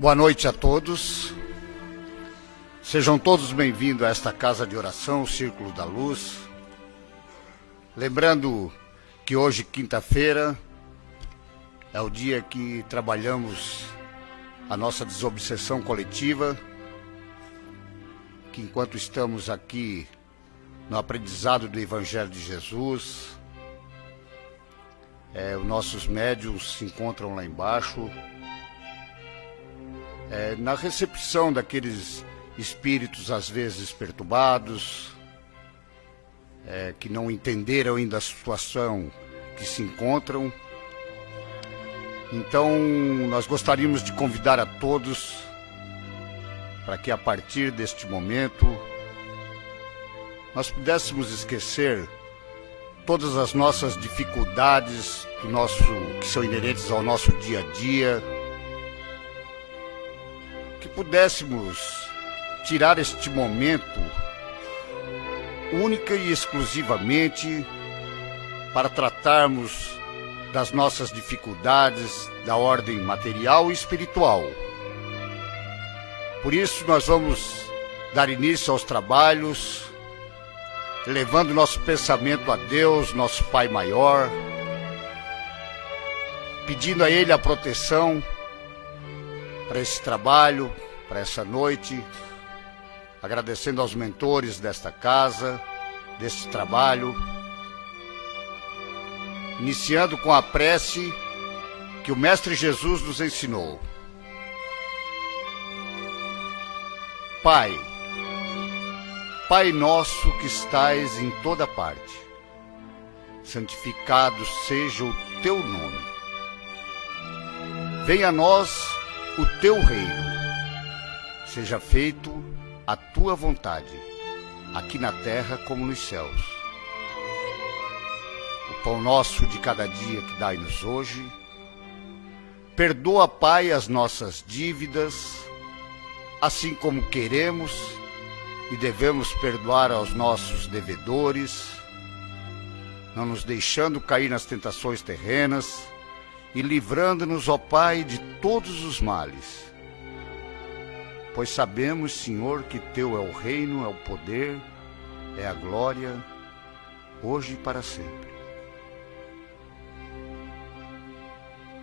Boa noite a todos. Sejam todos bem-vindos a esta casa de oração, o Círculo da Luz. Lembrando que hoje, quinta-feira, é o dia que trabalhamos a nossa desobsessão coletiva, que enquanto estamos aqui no aprendizado do Evangelho de Jesus, os nossos médiuns se encontram lá embaixo, na recepção daqueles espíritos às vezes perturbados, que não entenderam ainda a situação que se encontram. Então, nós gostaríamos de convidar a todos para que a partir deste momento nós pudéssemos esquecer todas as nossas dificuldades que são inerentes ao nosso dia a dia, que pudéssemos tirar este momento única e exclusivamente para tratarmos das nossas dificuldades da ordem material e espiritual. Por isso nós vamos dar início aos trabalhos, levando nosso pensamento a Deus, nosso Pai Maior, pedindo a Ele a proteção para esse trabalho, para essa noite, agradecendo aos mentores desta casa, deste trabalho, iniciando com a prece que o Mestre Jesus nos ensinou. Pai, Pai nosso que estais em toda parte, santificado seja o teu nome. Venha a nós o teu reino. Seja feito a tua vontade, aqui na terra como nos céus. O pão nosso de cada dia que dai-nos hoje. Perdoa, Pai, as nossas dívidas, assim como queremos e devemos perdoar aos nossos devedores, não nos deixando cair nas tentações terrenas e livrando-nos, ó Pai, de todos os males. Pois sabemos, Senhor, que teu é o reino, é o poder, é a glória, hoje e para sempre.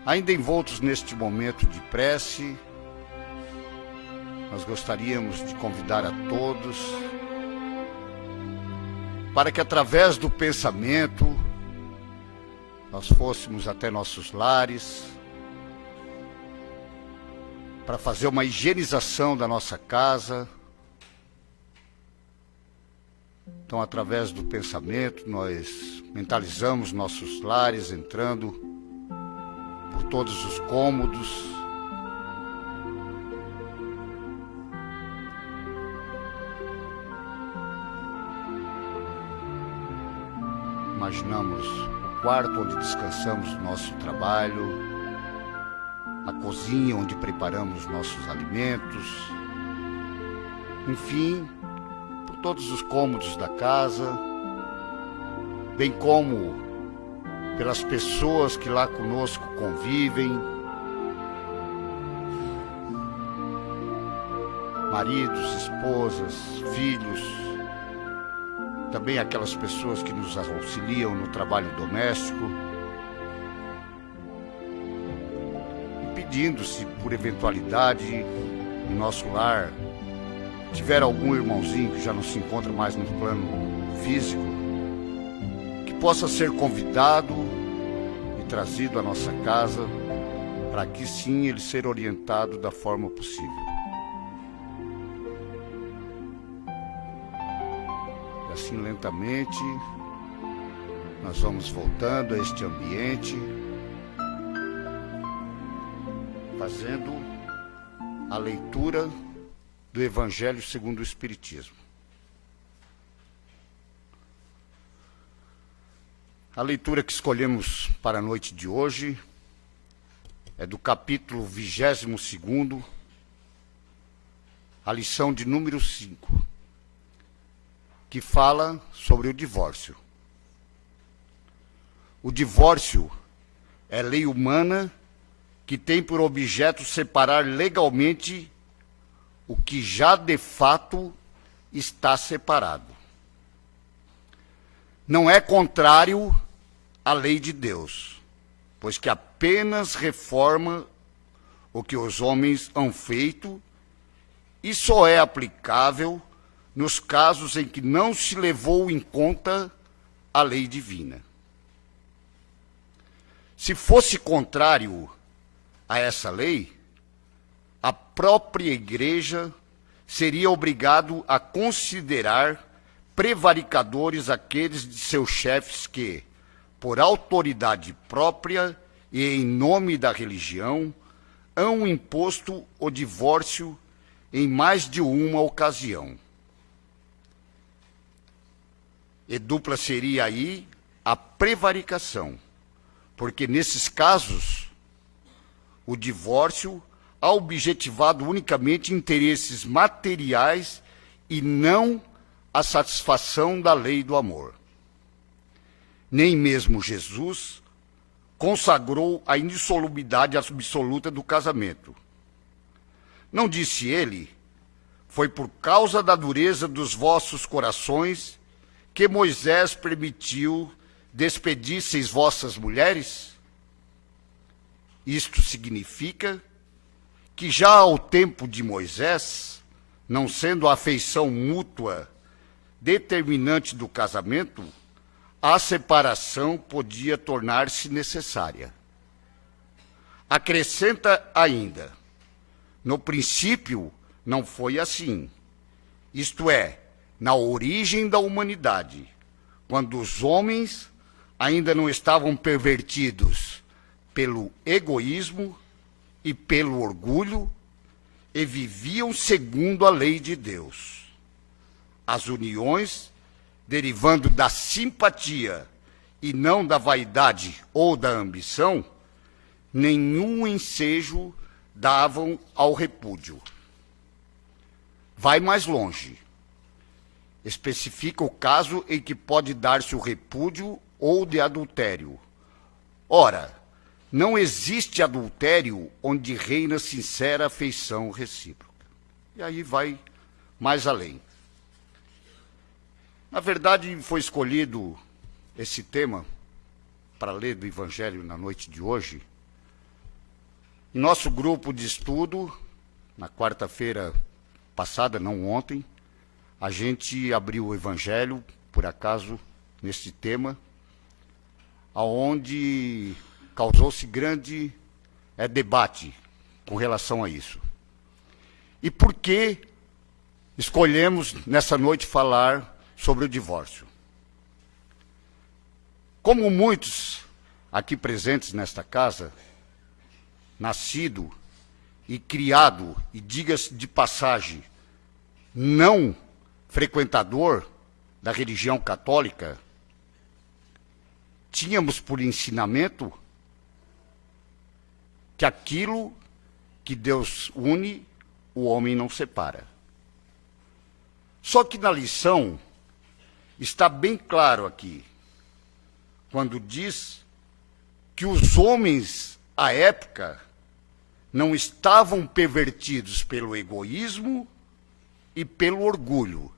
Ainda envoltos neste momento de prece, nós gostaríamos de convidar a todos para que através do pensamento nós fôssemos até nossos lares para fazer uma higienização da nossa casa. Então, através do pensamento, nós mentalizamos nossos lares, entrando por todos os cômodos, imaginamos o quarto onde descansamos o nosso trabalho, a cozinha onde preparamos nossos alimentos, enfim, por todos os cômodos da casa, bem como pelas pessoas que lá conosco convivem, maridos, esposas, filhos, também aquelas pessoas que nos auxiliam no trabalho doméstico, e pedindo, se por eventualidade no nosso lar tiver algum irmãozinho que já não se encontra mais no plano físico, que possa ser convidado e trazido à nossa casa, para que sim ele ser orientado da forma possível. Assim, lentamente, nós vamos voltando a este ambiente, fazendo a leitura do Evangelho segundo o Espiritismo. A leitura que escolhemos para a noite de hoje é do capítulo 22º, a lição de número 5. Que fala sobre o divórcio. O divórcio é lei humana que tem por objeto separar legalmente o que já de fato está separado. Não é contrário à lei de Deus, pois que apenas reforma o que os homens han feito e só é aplicável nos casos em que não se levou em conta a lei divina. Se fosse contrário a essa lei, a própria Igreja seria obrigado a considerar prevaricadores aqueles de seus chefes que, por autoridade própria e em nome da religião, hão imposto o divórcio em mais de uma ocasião. E dupla seria aí a prevaricação, porque nesses casos o divórcio há objetivado unicamente interesses materiais e não a satisfação da lei do amor. Nem mesmo Jesus consagrou a indissolubilidade absoluta do casamento. Não disse ele: foi por causa da dureza dos vossos corações que Moisés permitiu despedisseis vossas mulheres? Isto significa que já ao tempo de Moisés, não sendo a afeição mútua determinante do casamento, a separação podia tornar-se necessária. Acrescenta ainda: no princípio não foi assim. Isto é, na origem da humanidade, quando os homens ainda não estavam pervertidos pelo egoísmo e pelo orgulho e viviam segundo a lei de Deus. As uniões, derivando da simpatia e não da vaidade ou da ambição, nenhum ensejo davam ao repúdio. Vai mais longe. Especifica o caso em que pode dar-se o repúdio ou de adultério. Ora, não existe adultério onde reina sincera afeição recíproca. E aí vai mais além. Na verdade, foi escolhido esse tema para ler do Evangelho na noite de hoje. Em nosso grupo de estudo, na quarta-feira passada, não ontem, a gente abriu o Evangelho, por acaso, neste tema, aonde causou-se grande debate com relação a isso. E por que escolhemos nessa noite falar sobre o divórcio? Como muitos aqui presentes nesta casa, nascido e criado, e diga-se de passagem, não frequentador da religião católica, tínhamos por ensinamento que aquilo que Deus une, o homem não separa. Só que na lição está bem claro aqui, quando diz que os homens, à época, não estavam pervertidos pelo egoísmo e pelo orgulho,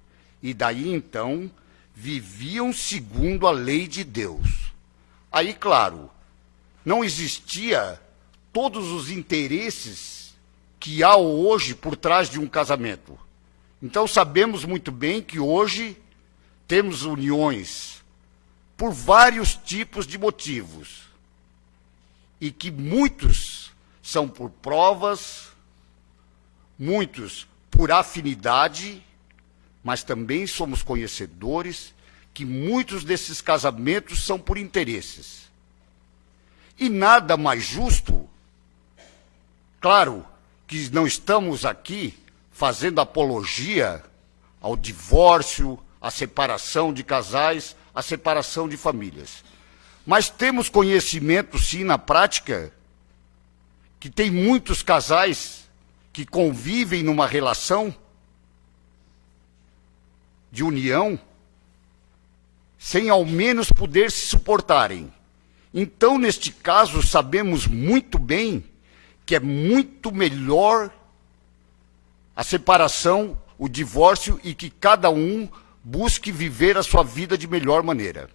e daí então viviam segundo a lei de Deus. Aí, claro, não existia todos os interesses que há hoje por trás de um casamento. Então sabemos muito bem que hoje temos uniões por vários tipos de motivos, e que muitos são por provas, muitos por afinidade, mas também somos conhecedores que muitos desses casamentos são por interesses. E nada mais justo, claro que não estamos aqui fazendo apologia ao divórcio, à separação de casais, à separação de famílias. Mas temos conhecimento, sim, na prática, que tem muitos casais que convivem numa relação de união sem ao menos poder se suportarem. Então, neste caso, sabemos muito bem que é muito melhor a separação, o divórcio, e que cada um busque viver a sua vida de melhor maneira.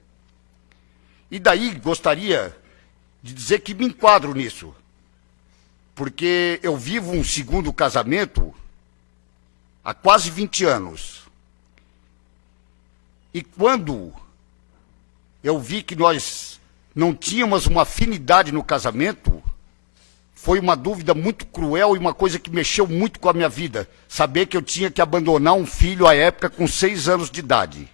E daí gostaria de dizer que me enquadro nisso, porque eu vivo um segundo casamento há quase 20 anos. E quando eu vi que nós não tínhamos uma afinidade no casamento, foi uma dúvida muito cruel e uma coisa que mexeu muito com a minha vida. Saber que eu tinha que abandonar um filho à época com 6 anos de idade.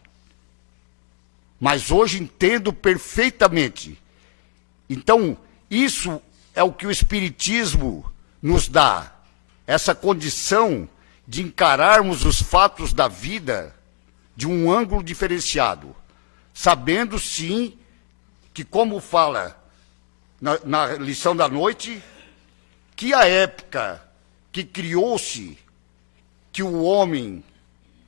Mas hoje entendo perfeitamente. Então, isso é o que o Espiritismo nos dá. Essa condição de encararmos os fatos da vida de um ângulo diferenciado. Sabendo, sim, que como fala na lição da noite, que a época que criou-se, que o homem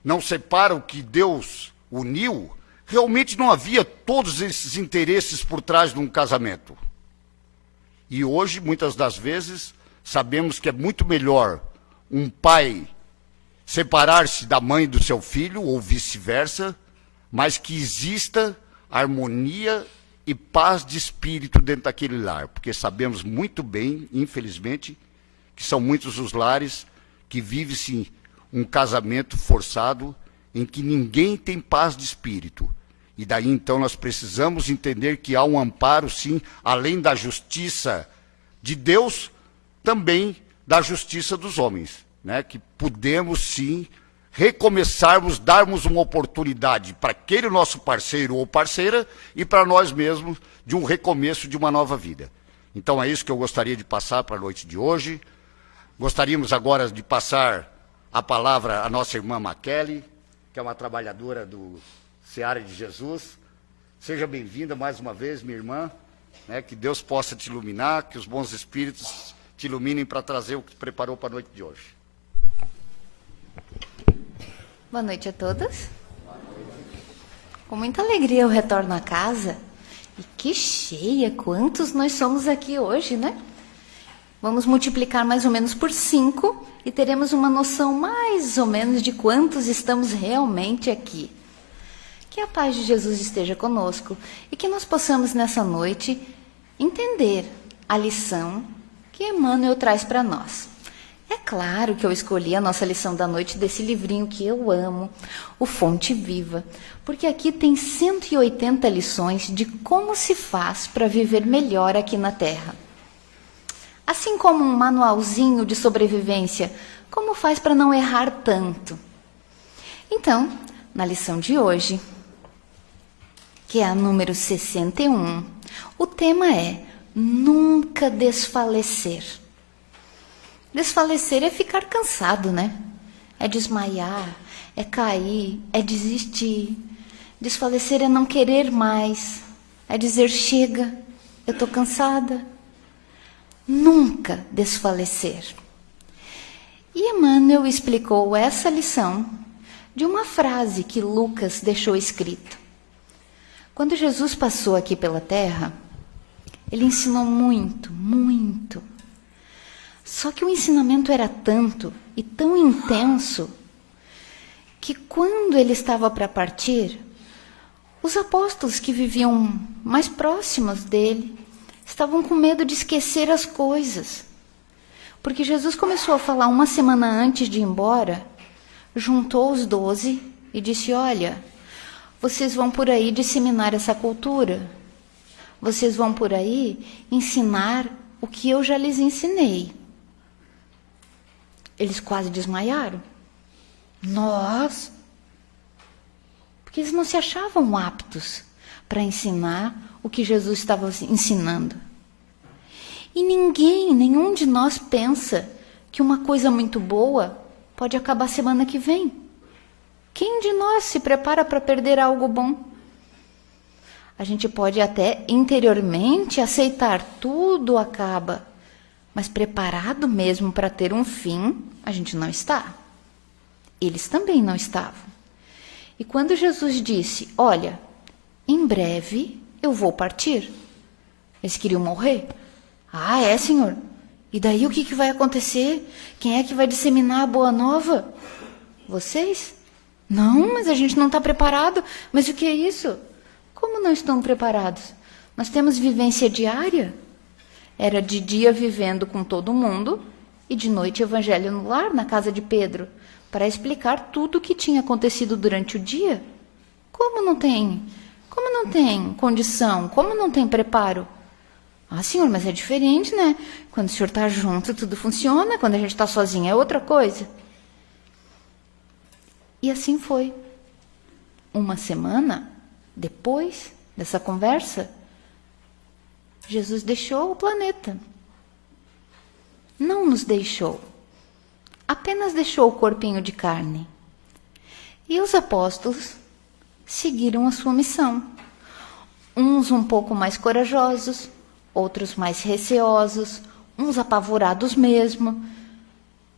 não separa o que Deus uniu, realmente não havia todos esses interesses por trás de um casamento. E hoje, muitas das vezes, sabemos que é muito melhor um pai separar-se da mãe do seu filho, ou vice-versa, mas que exista harmonia e paz de espírito dentro daquele lar, porque sabemos muito bem, infelizmente, que são muitos os lares que vivem-se um casamento forçado em que ninguém tem paz de espírito. E daí, então, nós precisamos entender que há um amparo, sim, além da justiça de Deus, também da justiça dos homens, né? Que podemos, sim, recomeçarmos, darmos uma oportunidade para aquele nosso parceiro ou parceira e para nós mesmos de um recomeço de uma nova vida. Então é isso que eu gostaria de passar para a noite de hoje. Gostaríamos agora de passar a palavra à nossa irmã Maquele, que é uma trabalhadora do Seara de Jesus. Seja bem-vinda mais uma vez, minha irmã, né? Que Deus possa te iluminar, que os bons espíritos te iluminem para trazer o que preparou para a noite de hoje. Boa noite a todos. Com muita alegria eu retorno a casa. E que cheia, quantos nós somos aqui hoje, né? Vamos multiplicar mais ou menos por 5 e teremos uma noção mais ou menos de quantos estamos realmente aqui. Que a paz de Jesus esteja conosco e que nós possamos nessa noite entender a lição que Emmanuel traz para nós. É claro que eu escolhi a nossa lição da noite desse livrinho que eu amo, o Fonte Viva, porque aqui tem 180 lições de como se faz para viver melhor aqui na Terra. Assim como um manualzinho de sobrevivência, como faz para não errar tanto. Então, na lição de hoje, que é a número 61, o tema é nunca desfalecer. Desfalecer é ficar cansado, né? É desmaiar, é cair, é desistir. Desfalecer é não querer mais, é dizer chega, eu estou cansada. Nunca desfalecer. E Emmanuel explicou essa lição de uma frase que Lucas deixou escrita. Quando Jesus passou aqui pela terra, ele ensinou muito, muito. Só que o ensinamento era tanto e tão intenso que quando ele estava para partir, os apóstolos que viviam mais próximos dele estavam com medo de esquecer as coisas. Porque Jesus começou a falar uma semana antes de ir embora, juntou os 12 e disse, olha, vocês vão por aí disseminar essa cultura. Vocês vão por aí ensinar o que eu já lhes ensinei. Eles quase desmaiaram. Nós? Porque eles não se achavam aptos para ensinar o que Jesus estava ensinando. E nenhum de nós pensa que uma coisa muito boa pode acabar semana que vem. Quem de nós se prepara para perder algo bom? A gente pode até interiormente aceitar tudo acaba, mas preparado mesmo para ter um fim, a gente não está. Eles também não estavam. E quando Jesus disse, olha, em breve eu vou partir. Eles queriam morrer. Ah, é, Senhor? E daí o que vai acontecer? Quem é que vai disseminar a boa nova? Vocês? Não, mas a gente não está preparado. Mas o que é isso? Como não estão preparados? Nós temos vivência diária. Era de dia vivendo com todo mundo e de noite evangelho no lar, na casa de Pedro, para explicar tudo o que tinha acontecido durante o dia. Como não tem? Como não tem condição? Como não tem preparo? Ah, senhor, mas é diferente, né? Quando o senhor está junto, tudo funciona. Quando a gente está sozinho, é outra coisa. E assim foi. Uma semana depois dessa conversa, Jesus deixou o planeta. Não nos deixou. Apenas deixou o corpinho de carne. E os apóstolos seguiram a sua missão. Uns um pouco mais corajosos, outros mais receosos, uns apavorados mesmo.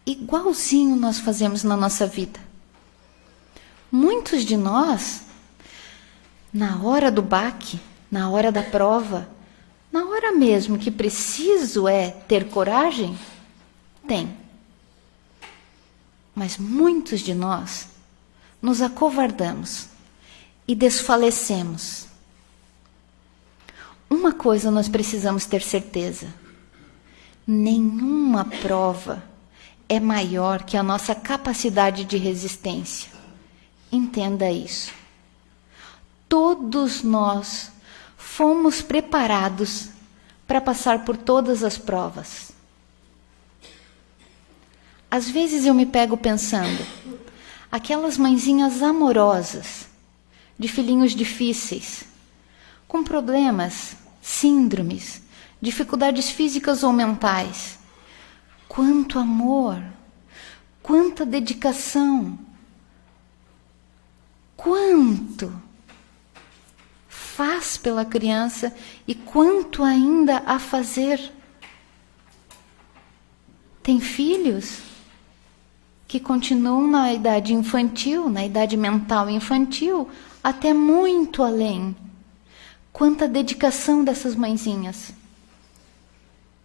Igualzinho nós fazemos na nossa vida. Muitos de nós, na hora do baque, na hora da prova, na hora mesmo que preciso é ter coragem, tem. Mas muitos de nós nos acovardamos e desfalecemos. Uma coisa nós precisamos ter certeza: nenhuma prova é maior que a nossa capacidade de resistência. Entenda isso. Todos nós fomos preparados para passar por todas as provas. Às vezes eu me pego pensando, aquelas mãezinhas amorosas, de filhinhos difíceis, com problemas, síndromes, dificuldades físicas ou mentais. Quanto amor, quanta dedicação, quanto faz pela criança e quanto ainda a fazer. Tem filhos que continuam na idade infantil, na idade mental infantil, até muito além. Quanta dedicação dessas mãezinhas.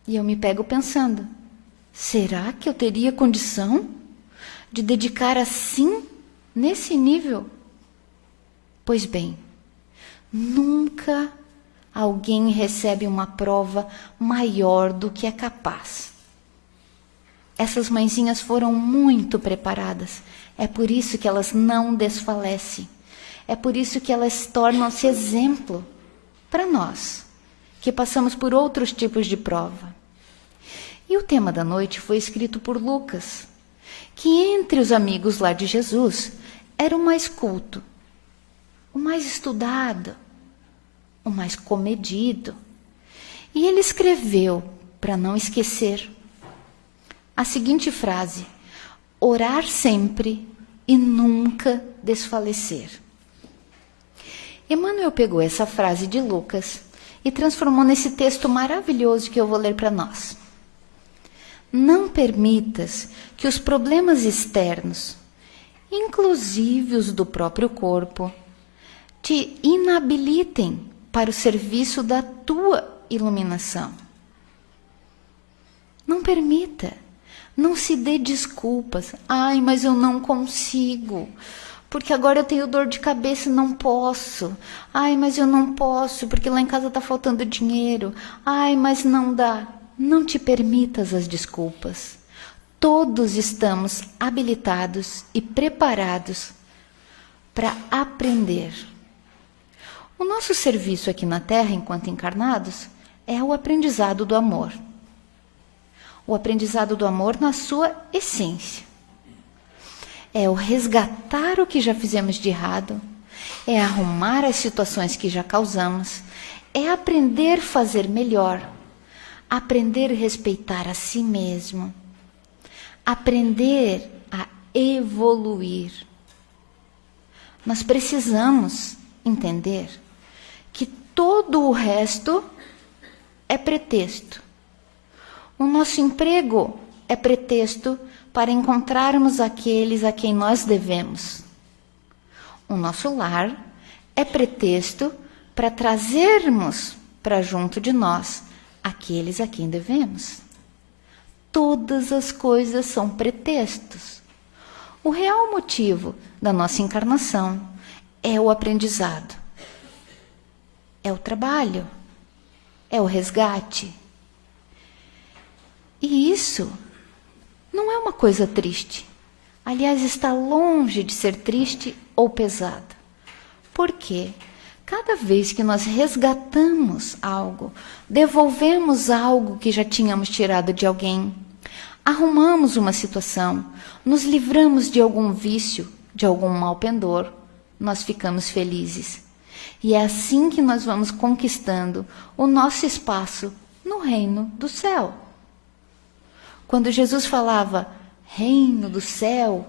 E eu me pego pensando, será que eu teria condição de dedicar assim, nesse nível? Pois bem, nunca alguém recebe uma prova maior do que é capaz. Essas mãezinhas foram muito preparadas. É por isso que elas não desfalecem. É por isso que elas tornam-se exemplo para nós, que passamos por outros tipos de prova. E o tema da noite foi escrito por Lucas, que entre os amigos lá de Jesus era o mais culto, o mais estudado, o mais comedido. E ele escreveu, para não esquecer, a seguinte frase: orar sempre e nunca desfalecer. Emmanuel pegou essa frase de Lucas e transformou nesse texto maravilhoso que eu vou ler para nós. Não permitas que os problemas externos, inclusive os do próprio corpo, te inabilitem para o serviço da tua iluminação. Não permita, não se dê desculpas. Ai, mas eu não consigo, porque agora eu tenho dor de cabeça e não posso. Ai, mas eu não posso, porque lá em casa está faltando dinheiro. Ai, mas não dá. Não te permitas as desculpas. Todos estamos habilitados e preparados para aprender. O nosso serviço aqui na Terra, enquanto encarnados, é o aprendizado do amor. O aprendizado do amor na sua essência. É o resgatar o que já fizemos de errado, é arrumar as situações que já causamos, é aprender a fazer melhor, aprender a respeitar a si mesmo, aprender a evoluir. Nós precisamos entender que todo o resto é pretexto. O nosso emprego é pretexto para encontrarmos aqueles a quem nós devemos. O nosso lar é pretexto para trazermos para junto de nós aqueles a quem devemos. Todas as coisas são pretextos. O real motivo da nossa encarnação é o aprendizado, é o trabalho, é o resgate. E isso não é uma coisa triste. Aliás, está longe de ser triste ou pesada. Por quê? Cada vez que nós resgatamos algo, devolvemos algo que já tínhamos tirado de alguém, arrumamos uma situação, nos livramos de algum vício, de algum mal pendor, nós ficamos felizes. E é assim que nós vamos conquistando o nosso espaço no reino do céu. Quando Jesus falava reino do céu,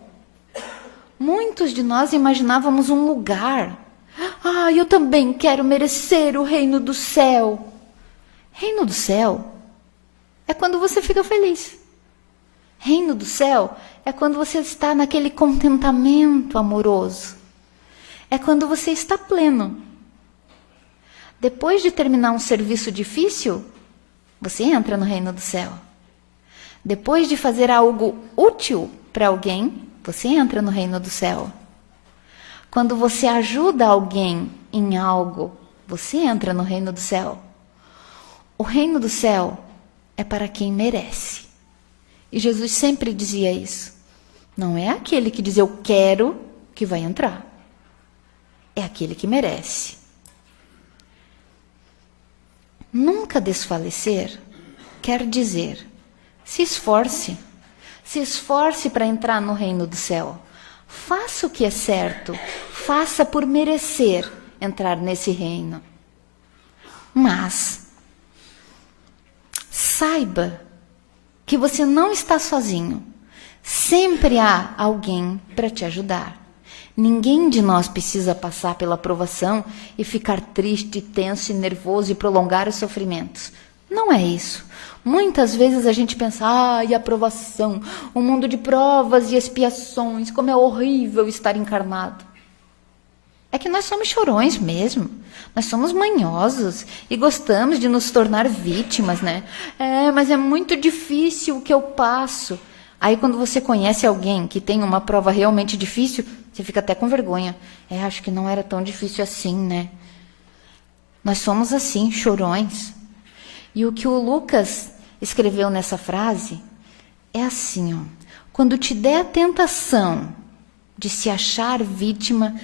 muitos de nós imaginávamos um lugar. Ah, eu também quero merecer o reino do céu. Reino do céu é quando você fica feliz. Reino do céu é quando você está naquele contentamento amoroso. É quando você está pleno. Depois de terminar um serviço difícil, você entra no reino do céu. Depois de fazer algo útil para alguém, você entra no reino do céu. Quando você ajuda alguém em algo, você entra no reino do céu. O reino do céu é para quem merece. E Jesus sempre dizia isso. Não é aquele que diz eu quero que vai entrar. É aquele que merece. Nunca desfalecer quer dizer se esforce. Se esforce para entrar no reino do céu. Faça o que é certo. Faça por merecer entrar nesse reino. Mas saiba que você não está sozinho. Sempre há alguém para te ajudar. Ninguém de nós precisa passar pela provação e ficar triste, tenso e nervoso e prolongar os sofrimentos. Não é isso. Muitas vezes a gente pensa, e a provação, um mundo de provas e expiações, como é horrível estar encarnado. É que nós somos chorões mesmo. Nós somos manhosos e gostamos de nos tornar vítimas, né? Mas é muito difícil o que eu passo. Aí quando você conhece alguém que tem uma prova realmente difícil, você fica até com vergonha. Acho que não era tão difícil assim, né? Nós somos assim, chorões. E o que o Lucas escreveu nessa frase é assim, ó. Quando te der a tentação de se achar vítima,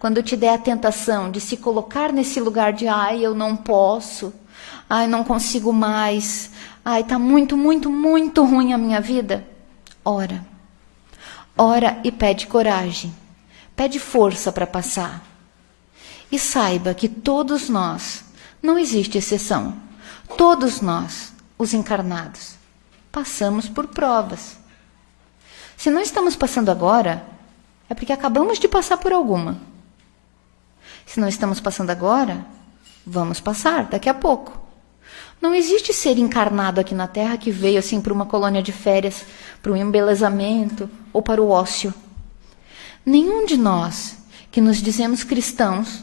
quando te der a tentação de se colocar nesse lugar de eu não posso, não consigo mais, tá muito, muito, muito ruim a minha vida, ora e pede coragem, pede força para passar. E saiba que todos nós, não existe exceção, todos nós, os encarnados, passamos por provas. Se não estamos passando agora, é porque acabamos de passar por alguma. Se não estamos passando agora, vamos passar daqui a pouco. Não existe ser encarnado aqui na Terra que veio assim para uma colônia de férias, para um embelezamento ou para o ócio. Nenhum de nós que nos dizemos cristãos,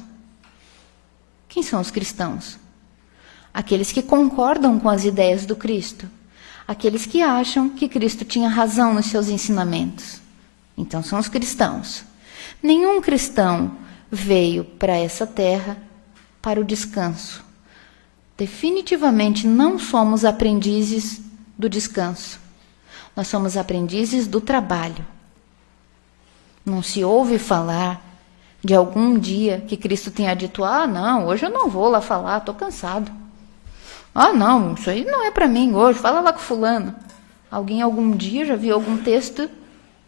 quem são os cristãos? Aqueles que concordam com as ideias do Cristo. Aqueles que acham que Cristo tinha razão nos seus ensinamentos. Então são os cristãos. Nenhum cristão veio para essa terra para o descanso. Definitivamente não somos aprendizes do descanso. Nós somos aprendizes do trabalho. Não se ouve falar de algum dia que Cristo tenha dito, não, hoje eu não vou lá falar, estou cansado. Não, isso aí não é para mim hoje, fala lá com fulano. Alguém algum dia já viu algum texto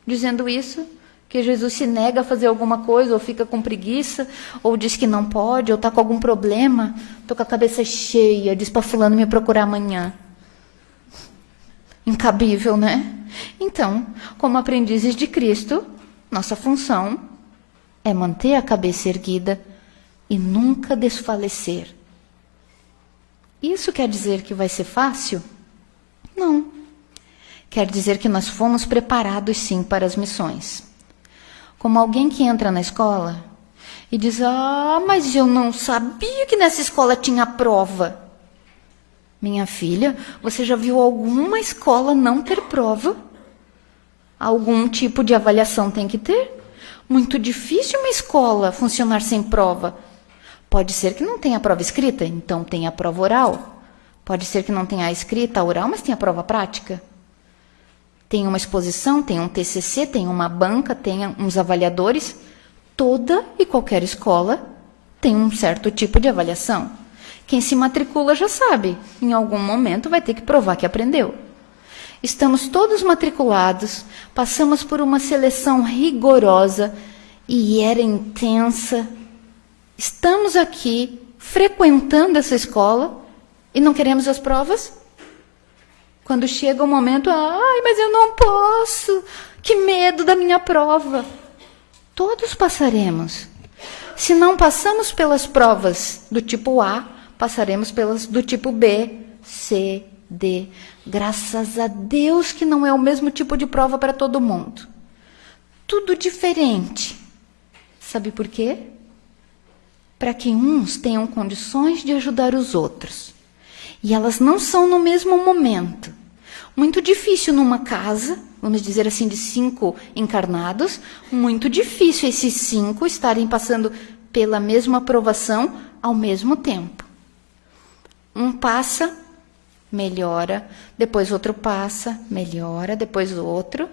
dizendo isso? Que Jesus se nega a fazer alguma coisa, ou fica com preguiça, ou diz que não pode, ou está com algum problema, estou com a cabeça cheia, diz para fulano me procurar amanhã. Incabível, né? Então, como aprendizes de Cristo, nossa função é manter a cabeça erguida e nunca desfalecer. Isso quer dizer que vai ser fácil? Não. Quer dizer que nós fomos preparados sim para as missões. Como alguém que entra na escola e diz, mas eu não sabia que nessa escola tinha prova. Minha filha, você já viu alguma escola não ter prova? Algum tipo de avaliação tem que ter? Muito difícil uma escola funcionar sem prova. Pode ser que não tenha prova escrita, então tem a prova oral. Pode ser que não tenha a escrita, a oral, mas tem a prova prática. Tem uma exposição, tem um TCC, tem uma banca, tem uns avaliadores. Toda e qualquer escola tem um certo tipo de avaliação. Quem se matricula já sabe, em algum momento vai ter que provar que aprendeu. Estamos todos matriculados, passamos por uma seleção rigorosa e era intensa. Estamos aqui, frequentando essa escola e não queremos as provas? Quando chega o momento, ai, mas eu não posso, que medo da minha prova. Todos passaremos. Se não passamos pelas provas do tipo A, passaremos pelas do tipo B, C, D. Graças a Deus que não é o mesmo tipo de prova para todo mundo. Tudo diferente. Sabe por quê? Para que uns tenham condições de ajudar os outros. E elas não são no mesmo momento. Muito difícil numa casa, vamos dizer assim, de 5 encarnados, muito difícil esses 5 estarem passando pela mesma aprovação ao mesmo tempo. Um passa, melhora, depois outro passa, melhora, depois outro.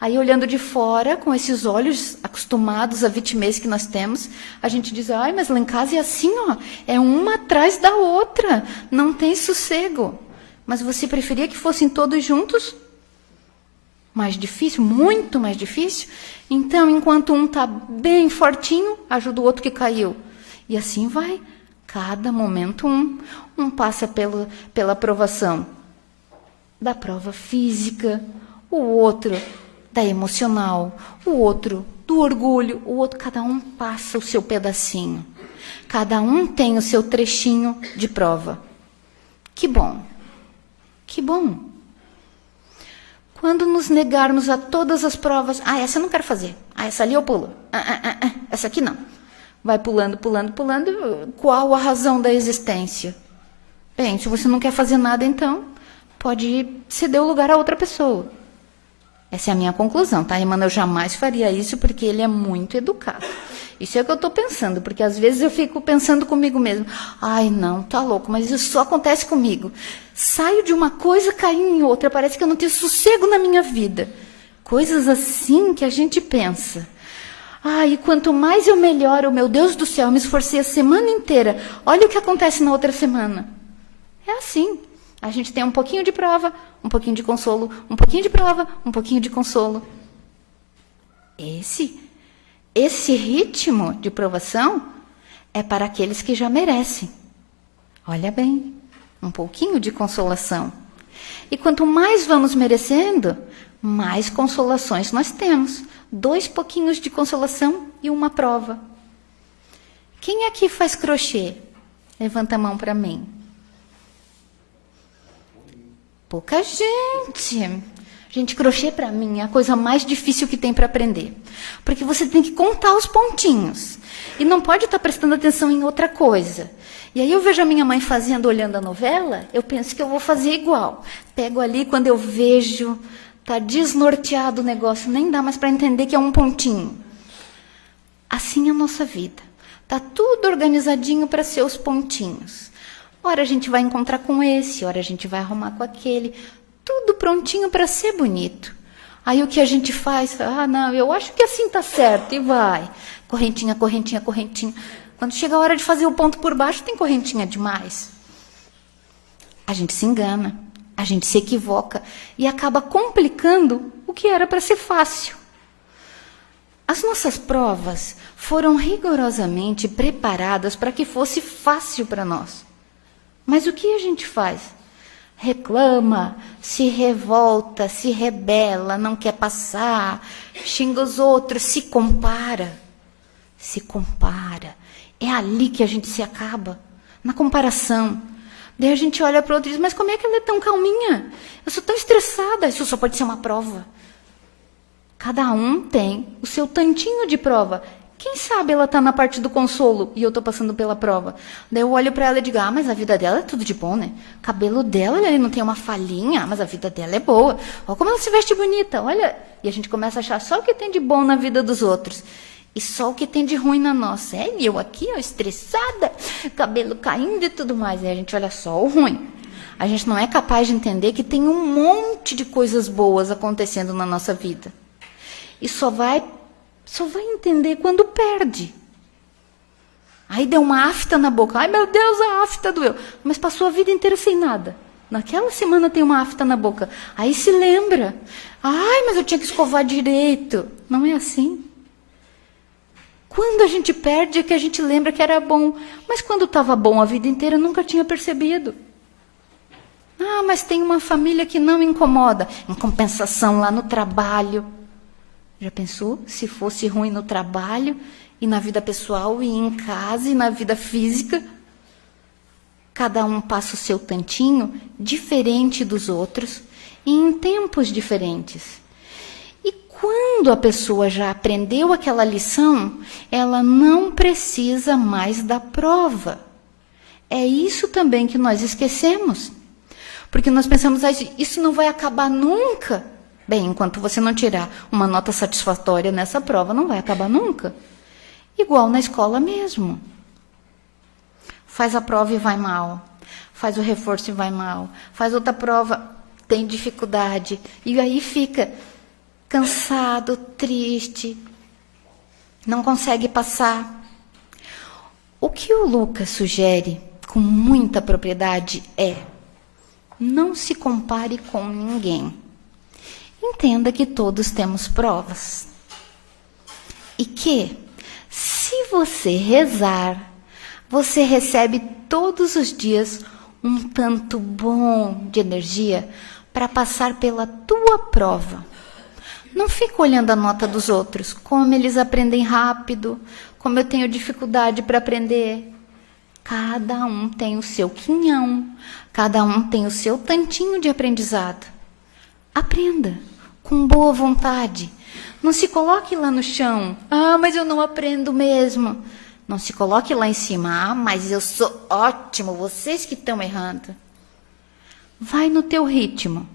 Aí, olhando de fora, com esses olhos acostumados à vitimez que nós temos, a gente diz, ai, mas lá em casa é assim, ó, é uma atrás da outra, não tem sossego. Mas você preferia que fossem todos juntos? Mais difícil, muito mais difícil? Então, enquanto um está bem fortinho, ajuda o outro que caiu. E assim vai. Cada momento um passa pela aprovação da prova física, o outro da emocional, o outro do orgulho, o outro, cada um passa o seu pedacinho. Cada um tem o seu trechinho de prova. Que bom, que bom. Quando nos negarmos a todas as provas, essa eu não quero fazer, essa ali eu pulo, essa aqui não. Vai pulando, pulando, pulando. Qual a razão da existência? Bem, se você não quer fazer nada, então, pode ceder o lugar a outra pessoa. Essa é a minha conclusão, tá? Emmanuel jamais faria isso porque ele é muito educado. Isso é o que eu estou pensando, porque às vezes eu fico pensando comigo mesmo. Ai, não, tá louco, mas isso só acontece comigo. Saio de uma coisa, caio em outra, parece que eu não tenho sossego na minha vida. Coisas assim que a gente pensa. E quanto mais eu melhoro, meu Deus do céu, eu me esforcei a semana inteira. Olha o que acontece na outra semana. É assim. A gente tem um pouquinho de prova, um pouquinho de consolo, um pouquinho de prova, um pouquinho de consolo. Esse ritmo de provação é para aqueles que já merecem. Olha bem, um pouquinho de consolação. E quanto mais vamos merecendo, mais consolações nós temos. 2 pouquinhos de consolação e uma prova. Quem aqui faz crochê? Levanta a mão para mim. Pouca gente. Gente, crochê para mim é a coisa mais difícil que tem para aprender. Porque você tem que contar os pontinhos. E não pode estar prestando atenção em outra coisa. E aí eu vejo a minha mãe fazendo, olhando a novela, eu penso que eu vou fazer igual. Pego ali, quando eu vejo, tá desnorteado o negócio, nem dá mais para entender que é um pontinho. Assim é a nossa vida. Tá tudo organizadinho para ser os pontinhos. Ora a gente vai encontrar com esse, ora a gente vai arrumar com aquele. Tudo prontinho para ser bonito. Aí o que a gente faz? Não, eu acho que assim tá certo. E vai. Correntinha, correntinha, correntinha. Quando chega a hora de fazer o ponto por baixo, tem correntinha demais. A gente se engana, a gente se equivoca e acaba complicando o que era para ser fácil. As nossas provas foram rigorosamente preparadas para que fosse fácil para nós. Mas o que a gente faz? Reclama, se revolta, se rebela, não quer passar, xinga os outros, se compara. Se compara. É ali que a gente se acaba, na comparação. Daí a gente olha para o outro e diz, mas como é que ela é tão calminha? Eu sou tão estressada, isso só pode ser uma prova. Cada um tem o seu tantinho de prova. Quem sabe ela tá na parte do consolo e eu tô passando pela prova. Daí eu olho pra ela e digo, mas a vida dela é tudo de bom, né? O cabelo dela, ele não tem uma falhinha, mas a vida dela é boa. Olha como ela se veste bonita, olha. E a gente começa a achar só o que tem de bom na vida dos outros. E só o que tem de ruim na nossa. E eu aqui, ó, estressada, cabelo caindo e tudo mais. E a gente olha só o ruim. A gente não é capaz de entender que tem um monte de coisas boas acontecendo na nossa vida. E só vai entender quando perde. Aí deu uma afta na boca. Ai, meu Deus, a afta doeu. Mas passou a vida inteira sem nada. Naquela semana tem uma afta na boca. Aí se lembra. Ai, mas eu tinha que escovar direito. Não é assim. Quando a gente perde é que a gente lembra que era bom. Mas quando estava bom a vida inteira, eu nunca tinha percebido. Mas tem uma família que não me incomoda. Em compensação, lá no trabalho. Já pensou? Se fosse ruim no trabalho, e na vida pessoal, e em casa, e na vida física. Cada um passa o seu tantinho, diferente dos outros, e em tempos diferentes. E quando a pessoa já aprendeu aquela lição, ela não precisa mais da prova. É isso também que nós esquecemos. Porque nós pensamos, isso não vai acabar nunca. Bem, enquanto você não tirar uma nota satisfatória nessa prova, não vai acabar nunca. Igual na escola mesmo. Faz a prova e vai mal. Faz o reforço e vai mal. Faz outra prova, tem dificuldade. E aí fica cansado, triste. Não consegue passar. O que o Lucas sugere com muita propriedade é: não se compare com ninguém. Entenda que todos temos provas. E que, se você rezar, você recebe todos os dias um tanto bom de energia para passar pela tua prova. Não fica olhando a nota dos outros, como eles aprendem rápido, como eu tenho dificuldade para aprender. Cada um tem o seu quinhão, cada um tem o seu tantinho de aprendizado. Aprenda com boa vontade. Não se coloque lá no chão. Mas eu não aprendo mesmo. Não se coloque lá em cima. Mas eu sou ótimo, vocês que estão errando. Vai no teu ritmo.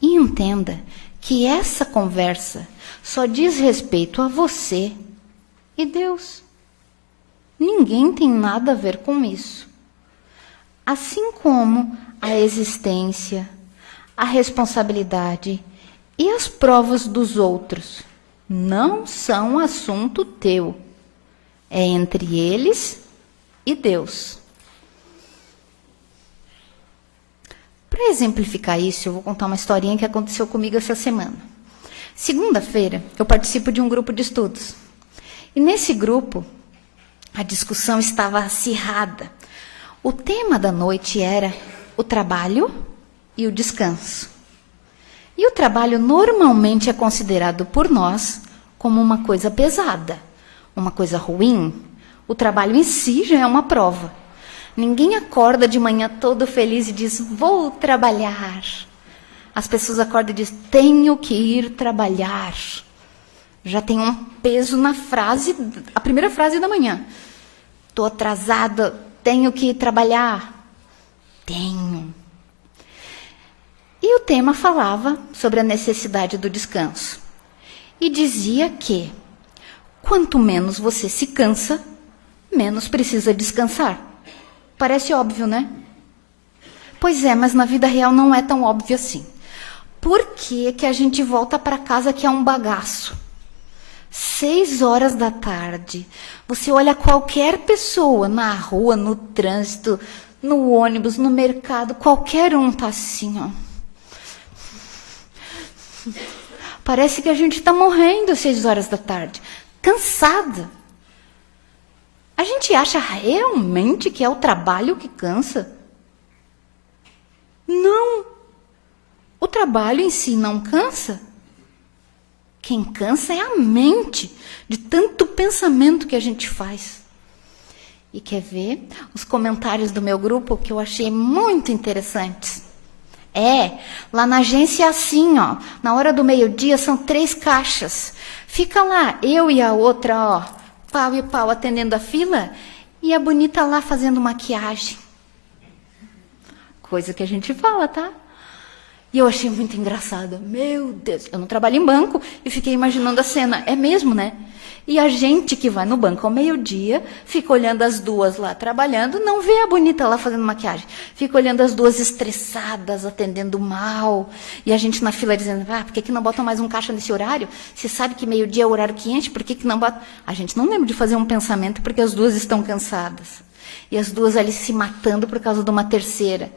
E entenda que essa conversa só diz respeito a você e Deus. Ninguém tem nada a ver com isso. Assim como a existência, a responsabilidade e as provas dos outros não são assunto teu. É entre eles e Deus. Para exemplificar isso, eu vou contar uma historinha que aconteceu comigo essa semana. Segunda-feira, eu participo de um grupo de estudos. E nesse grupo, a discussão estava acirrada. O tema da noite era o trabalho e o descanso. E o trabalho normalmente é considerado por nós como uma coisa pesada, uma coisa ruim. O trabalho em si já é uma prova. Ninguém acorda de manhã todo feliz e diz, vou trabalhar. As pessoas acordam e dizem, tenho que ir trabalhar. Já tem um peso na frase, a primeira frase da manhã. Estou atrasada, tenho que ir trabalhar. Tenho. E o tema falava sobre a necessidade do descanso. E dizia que, quanto menos você se cansa, menos precisa descansar. Parece óbvio, né? Pois é, mas na vida real não é tão óbvio assim. Por que que a gente volta para casa que é um bagaço? 6 horas da tarde, você olha qualquer pessoa na rua, no trânsito, no ônibus, no mercado, qualquer um tá assim, ó. Parece que a gente está morrendo às 6 horas da tarde, cansada. A gente acha realmente que é o trabalho que cansa? Não. O trabalho em si não cansa. Quem cansa é a mente, de tanto pensamento que a gente faz. E quer ver os comentários do meu grupo que eu achei muito interessantes? Lá na agência é assim, ó. Na hora do meio-dia são 3 caixas. Fica lá, eu e a outra, ó, pau e pau atendendo a fila, e a bonita lá fazendo maquiagem. Coisa que a gente fala, tá? E eu achei muito engraçada. Meu Deus, eu não trabalho em banco e fiquei imaginando a cena. É mesmo, né? E a gente que vai no banco ao meio-dia, fica olhando as duas lá trabalhando, não vê a bonita lá fazendo maquiagem. Fica olhando as duas estressadas, atendendo mal. E a gente na fila dizendo, por que não botam mais um caixa nesse horário? Você sabe que meio-dia é o horário que enche, por que não bota? A gente não lembra de fazer um pensamento porque as duas estão cansadas. E as duas ali se matando por causa de uma terceira.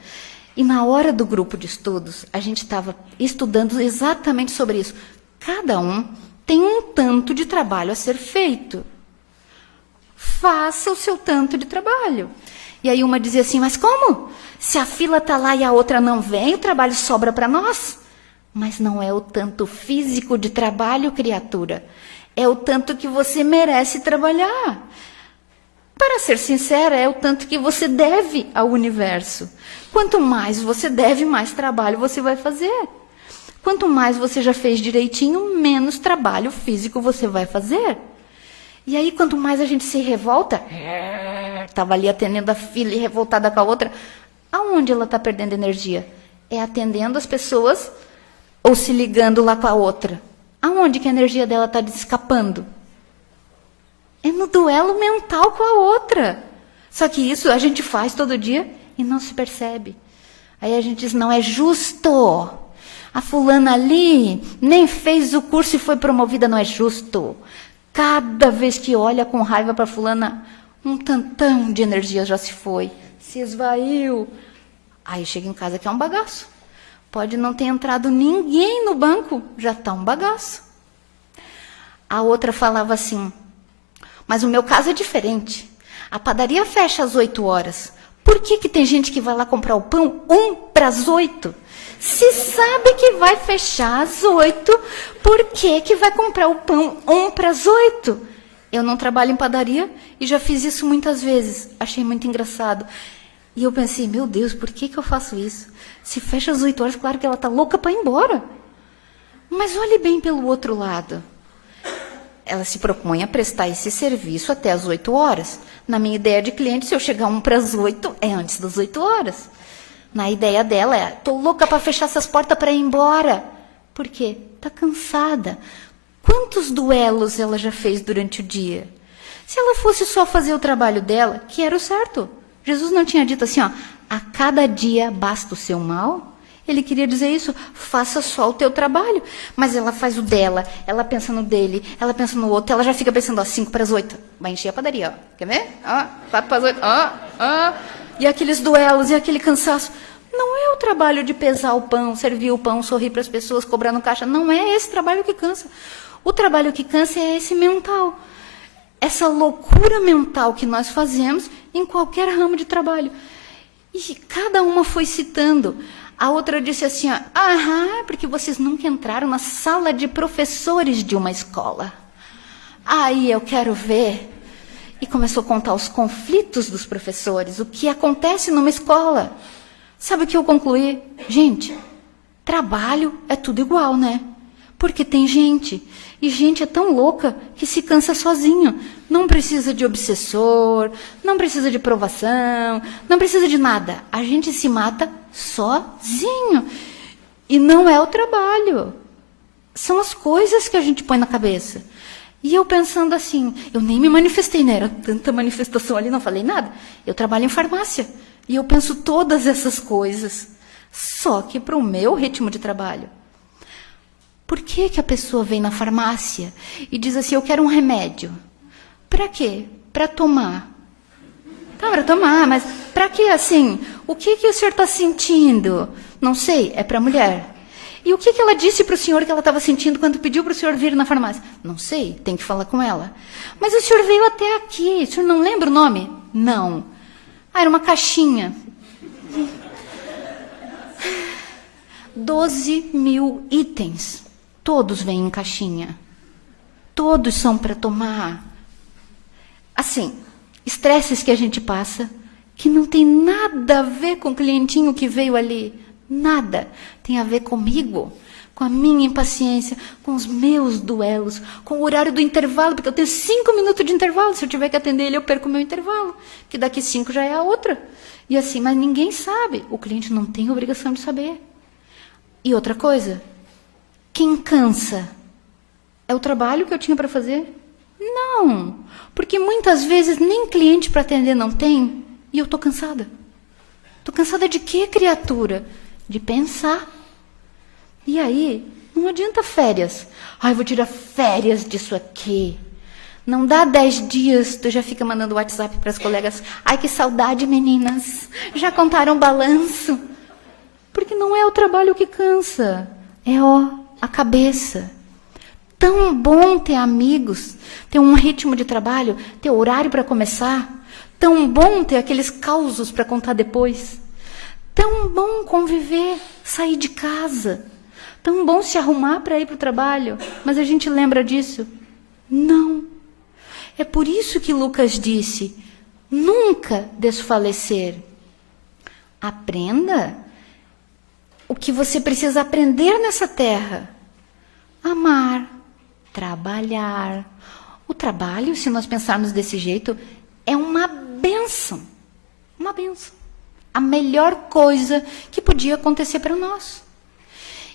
E na hora do grupo de estudos, a gente estava estudando exatamente sobre isso. Cada um tem um tanto de trabalho a ser feito. Faça o seu tanto de trabalho. E aí uma dizia assim, mas como? Se a fila está lá e a outra não vem, o trabalho sobra para nós. Mas não é o tanto físico de trabalho, criatura. É o tanto que você merece trabalhar. Para ser sincera, é o tanto que você deve ao universo. Quanto mais você deve, mais trabalho você vai fazer. Quanto mais você já fez direitinho, menos trabalho físico você vai fazer. E aí, quanto mais a gente se revolta, estava ali atendendo a fila e revoltada com a outra, aonde ela está perdendo energia? É atendendo as pessoas ou se ligando lá com a outra? Aonde que a energia dela está escapando? É no duelo mental com a outra. Só que isso a gente faz todo dia e não se percebe. Aí a gente diz, não é justo. A fulana ali nem fez o curso e foi promovida, não é justo. Cada vez que olha com raiva para fulana, um tantão de energia já se foi, se esvaiu. Aí chega em casa que é um bagaço. Pode não ter entrado ninguém no banco, já está um bagaço. A outra falava assim, mas o meu caso é diferente. A padaria fecha às 8 horas. Por que tem gente que vai lá comprar o pão 7:45? Se sabe que vai fechar às 8, por que vai comprar o pão 7:45? Eu não trabalho em padaria e já fiz isso muitas vezes. Achei muito engraçado. E eu pensei, meu Deus, por que eu faço isso? Se fecha às 8 horas, claro que ela está louca para ir embora. Mas olhe bem pelo outro lado. Ela se propõe a prestar esse serviço até às 8 horas. Na minha ideia de cliente, se eu chegar 7:45, é antes das 8 horas. Na ideia dela é, tô louca para fechar essas portas para ir embora. Por quê? Tá cansada. Quantos duelos ela já fez durante o dia? Se ela fosse só fazer o trabalho dela, que era o certo. Jesus não tinha dito assim, ó, a cada dia basta o seu mal? Ele queria dizer isso, faça só o teu trabalho. Mas ela faz o dela, ela pensa no dele, ela pensa no outro, ela já fica pensando, ó, 7:45, vai encher a padaria, ó. Quer ver? Ó, 7:45, ó. E aqueles duelos, e aquele cansaço. Não é o trabalho de pesar o pão, servir o pão, sorrir para as pessoas, cobrar no caixa. Não é esse trabalho que cansa. O trabalho que cansa é esse mental. Essa loucura mental que nós fazemos em qualquer ramo de trabalho. E cada uma foi citando. A outra disse assim, ó, porque vocês nunca entraram na sala de professores de uma escola. Aí eu quero ver. E começou a contar os conflitos dos professores, o que acontece numa escola. Sabe o que eu concluí? Gente, trabalho é tudo igual, né? Porque tem gente. E gente é tão louca que se cansa sozinho. Não precisa de obsessor, não precisa de provação, não precisa de nada. A gente se mata sozinho. E não é o trabalho. São as coisas que a gente põe na cabeça. E eu pensando assim, eu nem me manifestei, né? Era tanta manifestação ali, não falei nada. Eu trabalho em farmácia. E eu penso todas essas coisas. Só que para o meu ritmo de trabalho. Por que a pessoa vem na farmácia e diz assim, eu quero um remédio? Para quê? Para tomar. Tá, para tomar, mas para que assim? O que o senhor está sentindo? Não sei, é para a mulher. E o que ela disse para o senhor que ela estava sentindo quando pediu para o senhor vir na farmácia? Não sei, tem que falar com ela. Mas o senhor veio até aqui, o senhor não lembra o nome? Não. Era uma caixinha. 12.000 itens. Todos vêm em caixinha. Todos são para tomar. Assim, estresses que a gente passa, que não tem nada a ver com o clientinho que veio ali. Nada. Tem a ver comigo. com a minha impaciência, com os meus duelos, com o horário do intervalo, porque eu tenho 5 minutos de intervalo. Se eu tiver que atender ele, eu perco o meu intervalo, que daqui 5 já é a outra. E assim, mas ninguém sabe. O cliente não tem obrigação de saber. E outra coisa, quem cansa é o trabalho que eu tinha para fazer? Não, porque muitas vezes nem cliente para atender não tem, e eu estou cansada. Estou cansada de quê, criatura? De pensar. E aí, não adianta férias. Ai, vou tirar férias disso aqui. Não dá 10 dias, tu já fica mandando WhatsApp para as colegas. Ai, que saudade, meninas. Já contaram o balanço. Porque não é o trabalho que cansa. É a cabeça. Tão bom ter amigos, ter um ritmo de trabalho, ter horário para começar. Tão bom ter aqueles causos para contar depois. Tão bom conviver, sair de casa. Tão bom se arrumar para ir para o trabalho. Mas a gente lembra disso? Não. É por isso que Lucas disse, nunca desfalecer. Aprenda o que você precisa aprender nessa terra. Amar, trabalhar. O trabalho, se nós pensarmos desse jeito, é uma bênção. Uma bênção. A melhor coisa que podia acontecer para nós.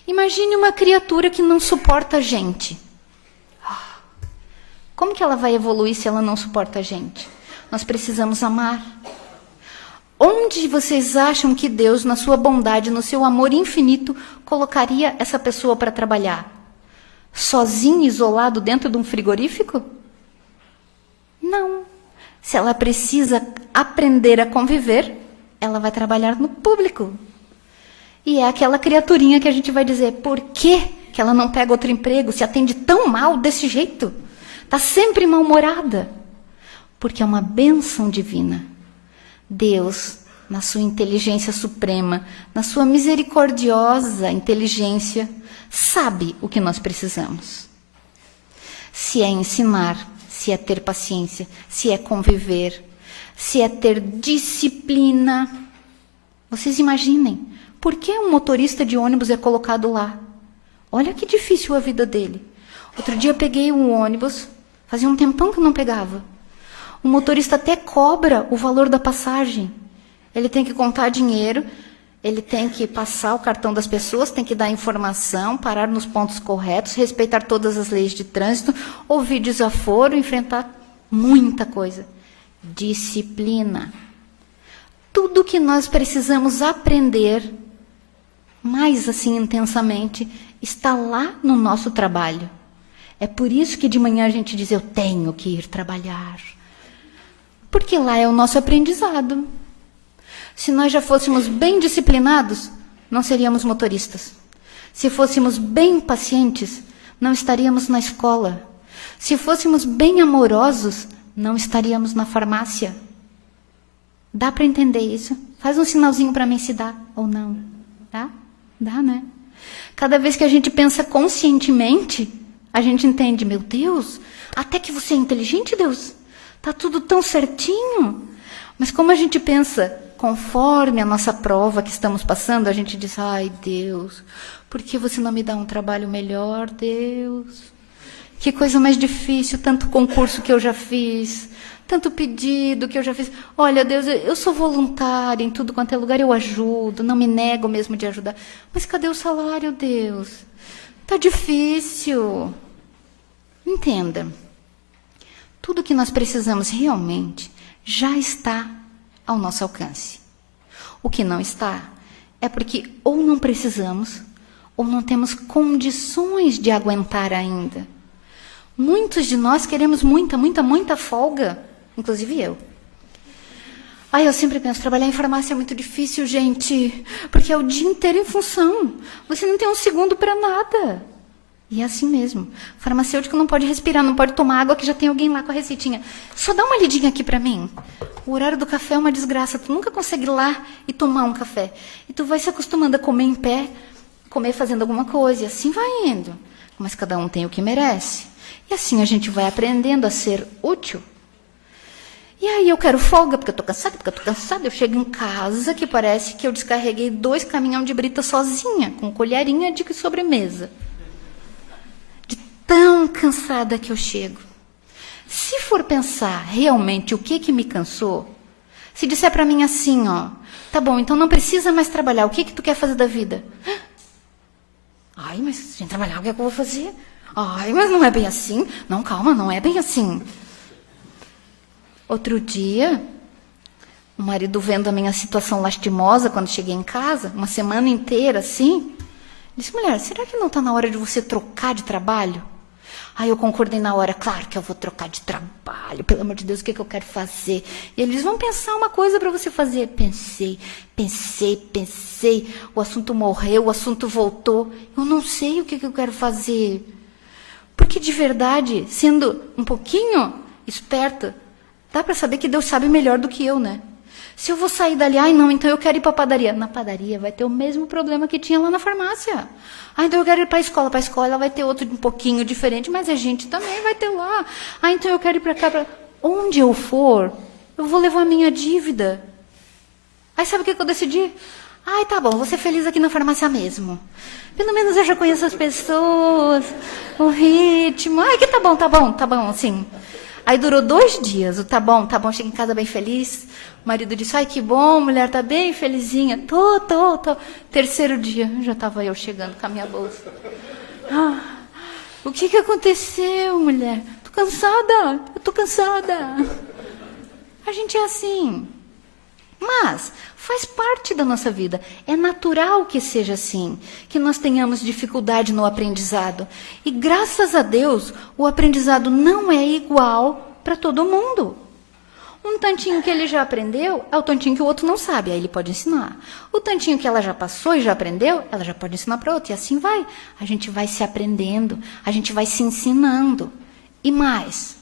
Imagine uma criatura que não suporta a gente. Como que ela vai evoluir se ela não suporta a gente? Nós precisamos amar. Onde vocês acham que Deus, na sua bondade, no seu amor infinito, colocaria essa pessoa para trabalhar? Sozinho, isolado, dentro de um frigorífico? Não. Se ela precisa aprender a conviver, ela vai trabalhar no público. E é aquela criaturinha que a gente vai dizer, por que ela não pega outro emprego, se atende tão mal desse jeito? Está sempre mal-humorada. Porque é uma bênção divina. Deus, na sua inteligência suprema, na sua misericordiosa inteligência, sabe o que nós precisamos. Se é ensinar, se é ter paciência, se é conviver, se é ter disciplina. Vocês imaginem, por que um motorista de ônibus é colocado lá? Olha que difícil a vida dele. Outro dia eu peguei um ônibus, fazia um tempão que eu não pegava. O motorista até cobra o valor da passagem. Ele tem que contar dinheiro, ele tem que passar o cartão das pessoas, tem que dar informação, parar nos pontos corretos, respeitar todas as leis de trânsito, ouvir desaforo, enfrentar muita coisa. Disciplina. Tudo que nós precisamos aprender, mais assim intensamente, está lá no nosso trabalho. É por isso que de manhã a gente diz, eu tenho que ir trabalhar. Porque lá é o nosso aprendizado. Se nós já fôssemos bem disciplinados, não seríamos motoristas. Se fôssemos bem pacientes, não estaríamos na escola. Se fôssemos bem amorosos, não estaríamos na farmácia. Dá para entender isso? Faz um sinalzinho para mim se dá ou não. Dá? Dá, né? Cada vez que a gente pensa conscientemente, a gente entende, meu Deus, até que você é inteligente, Deus. Tá tudo tão certinho. Mas como a gente pensa, conforme a nossa prova que estamos passando, a gente diz, ai Deus, por que você não me dá um trabalho melhor, Deus? Que coisa mais difícil, tanto concurso que eu já fiz, tanto pedido que eu já fiz. Olha, Deus, eu sou voluntária em tudo quanto é lugar, eu ajudo, não me nego mesmo de ajudar. Mas cadê o salário, Deus? Tá difícil. Entenda. Tudo que nós precisamos realmente já está ao nosso alcance. O que não está é porque ou não precisamos ou não temos condições de aguentar ainda. Muitos de nós queremos muita folga, inclusive eu. Ai, eu sempre penso, trabalhar em farmácia é muito difícil, gente, porque é o dia inteiro em função. Você não tem um segundo para nada. E é assim mesmo. Farmacêutico não pode respirar, não pode tomar água, que já tem alguém lá com a receitinha. Só dá uma lidinha aqui para mim. O horário do café é uma desgraça. Tu nunca consegue ir lá e tomar um café. E tu vai se acostumando a comer em pé, comer fazendo alguma coisa. E assim vai indo. Mas cada um tem o que merece. E assim a gente vai aprendendo a ser útil. E aí eu quero folga, porque eu tô cansada, eu chego em casa que parece que eu descarreguei 2 caminhão de brita sozinha, com colherinha de sobremesa. De tão cansada que eu chego. Se for pensar realmente o que me cansou, se disser para mim assim, ó, tá bom, então não precisa mais trabalhar, o que tu quer fazer da vida? Ai, mas sem trabalhar, o que é que eu vou fazer? Ai, mas não é bem assim. Não, calma, não é bem assim. Outro dia, o marido vendo a minha situação lastimosa quando cheguei em casa, uma semana inteira assim, disse, mulher, será que não está na hora de você trocar de trabalho? Aí eu concordei na hora, claro que eu vou trocar de trabalho, pelo amor de Deus, o que eu quero fazer? E eles vão pensar uma coisa para você fazer. Pensei, o assunto morreu, o assunto voltou, eu não sei o que eu quero fazer. Porque de verdade, sendo um pouquinho esperta, dá para saber que Deus sabe melhor do que eu, né? Se eu vou sair dali, ai não, então eu quero ir para a padaria. Na padaria vai ter o mesmo problema que tinha lá na farmácia. Ah, então eu quero ir para a escola vai ter outro um pouquinho diferente, mas a gente também vai ter lá. Ah, então eu quero ir para cá, onde eu for, eu vou levar a minha dívida. Aí sabe o que eu decidi? Ai, tá bom, vou ser feliz aqui na farmácia mesmo. Pelo menos eu já conheço as pessoas, o ritmo. Ai, que tá bom, assim. Aí durou 2 dias, o tá bom, cheguei em casa bem feliz. O marido disse, ai que bom, mulher tá bem felizinha. Tô. 3º dia, já tava eu chegando com a minha bolsa. Ah, o que aconteceu, mulher? Eu tô cansada. A gente é assim. Mas faz parte da nossa vida. É natural que seja assim, que nós tenhamos dificuldade no aprendizado. E graças a Deus, o aprendizado não é igual para todo mundo. Um tantinho que ele já aprendeu é o tantinho que o outro não sabe, aí ele pode ensinar. O tantinho que ela já passou e já aprendeu, ela já pode ensinar para outro. E assim vai. A gente vai se aprendendo, a gente vai se ensinando. E mais,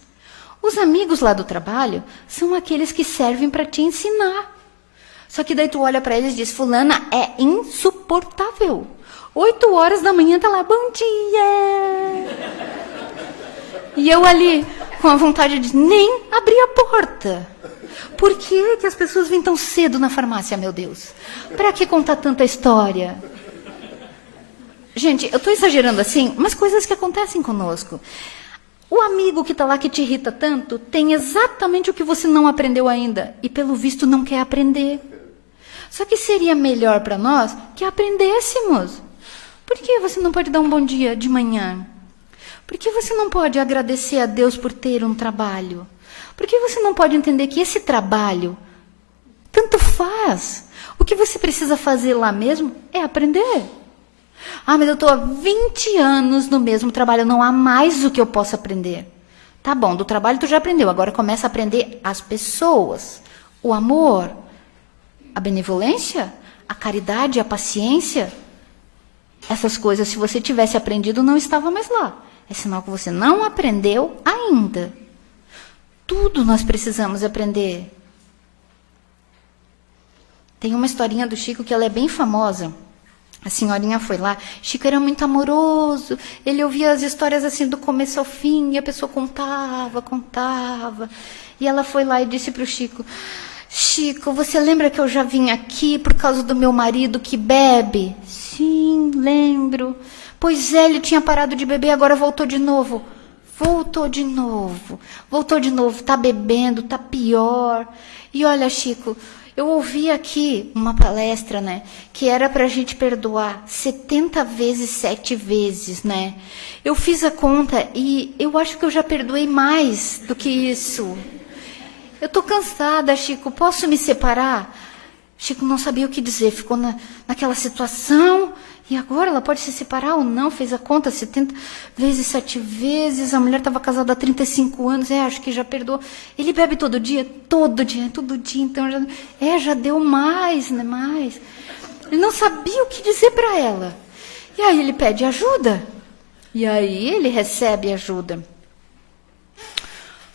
os amigos lá do trabalho são aqueles que servem para te ensinar. Só que daí tu olha para eles e diz, fulana é insuportável. 8 horas da manhã tá lá, bom dia. E eu ali, com a vontade de nem abrir a porta. Por que as pessoas vêm tão cedo na farmácia, meu Deus? Para que contar tanta história? Gente, eu tô exagerando assim, mas coisas que acontecem conosco. O amigo que está lá que te irrita tanto tem exatamente o que você não aprendeu ainda e, pelo visto, não quer aprender. Só que seria melhor para nós que aprendêssemos. Por que você não pode dar um bom dia de manhã? Por que você não pode agradecer a Deus por ter um trabalho? Por que você não pode entender que esse trabalho tanto faz? O que você precisa fazer lá mesmo é aprender. Ah, mas eu estou há 20 anos no mesmo trabalho, não há mais o que eu possa aprender. Tá bom, do trabalho tu já aprendeu, agora começa a aprender as pessoas, o amor, a benevolência, a caridade, a paciência. Essas coisas, se você tivesse aprendido, não estava mais lá. É sinal que você não aprendeu ainda. Tudo nós precisamos aprender. Tem uma historinha do Chico que ela é bem famosa. A senhorinha foi lá, Chico era muito amoroso, ele ouvia as histórias assim do começo ao fim, e a pessoa contava. E ela foi lá e disse para o Chico, Chico, você lembra que eu já vim aqui por causa do meu marido que bebe? Sim, lembro. Pois é, ele tinha parado de beber, agora voltou de novo. Voltou de novo, tá bebendo, tá pior. E olha, Chico, eu ouvi aqui uma palestra, né, que era para a gente perdoar 70 vezes, 7 vezes, né? Eu fiz a conta e eu acho que eu já perdoei mais do que isso. Eu tô cansada, Chico, posso me separar? Chico não sabia o que dizer, ficou naquela situação. E agora ela pode se separar ou não? Fez a conta 70 vezes, 7 vezes. A mulher estava casada há 35 anos. Acho que já perdoou. Ele bebe todo dia. Então já deu mais, né? Mais. Ele não sabia o que dizer para ela. E aí ele pede ajuda. E aí ele recebe ajuda.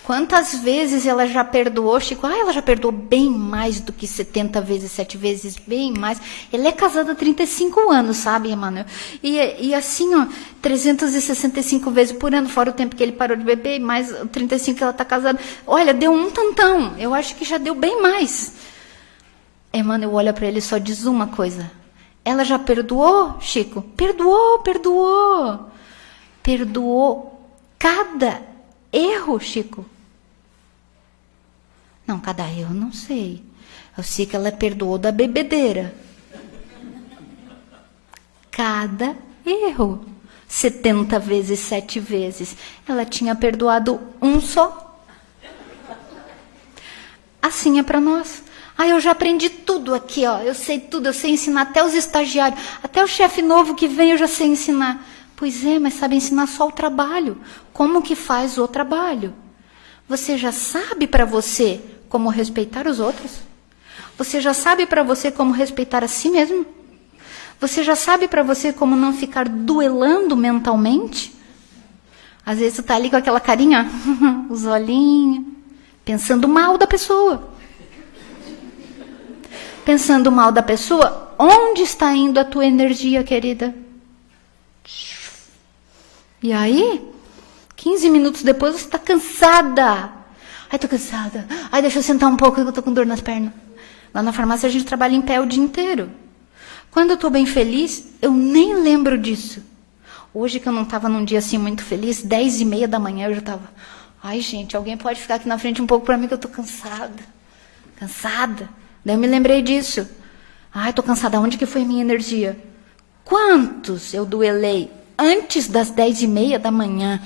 Quantas vezes ela já perdoou, Chico? Ela já perdoou bem mais do que 70 vezes, 7 vezes, bem mais. Ela é casada há 35 anos, sabe, Emanuel? E assim, ó, 365 vezes por ano, fora o tempo que ele parou de beber, mais 35 que ela está casada. Olha, deu um tantão. Eu acho que já deu bem mais. Emanuel olha para ele e só diz uma coisa. Ela já perdoou, Chico? Perdoou. Perdoou cada erro, Chico. Não, cada erro, não sei. Eu sei que ela perdoou da bebedeira. Cada erro. 70 vezes, 7 vezes. Ela tinha perdoado um só. Assim é para nós. Eu já aprendi tudo aqui, ó. Eu sei tudo, eu sei ensinar até os estagiários. Até o chefe novo que vem eu já sei ensinar. Pois é, mas sabe ensinar só o trabalho. Como que faz o trabalho? Você já sabe para você como respeitar os outros? Você já sabe para você como respeitar a si mesmo? Você já sabe para você como não ficar duelando mentalmente? Às vezes você tá ali com aquela carinha, os olhinhos, pensando mal da pessoa. Pensando mal da pessoa, onde está indo a tua energia, querida? E aí, 15 minutos depois, você está cansada. Tô cansada. Deixa eu sentar um pouco, que eu tô com dor nas pernas. Lá na farmácia a gente trabalha em pé o dia inteiro. Quando eu tô bem feliz, eu nem lembro disso. Hoje que eu não estava num dia assim muito feliz, 10h30 da manhã eu já estava. Gente, alguém pode ficar aqui na frente um pouco para mim que eu tô cansada. Cansada. Daí eu me lembrei disso. Tô cansada. Onde que foi minha energia? Quantos eu duelei antes das 10h30 da manhã?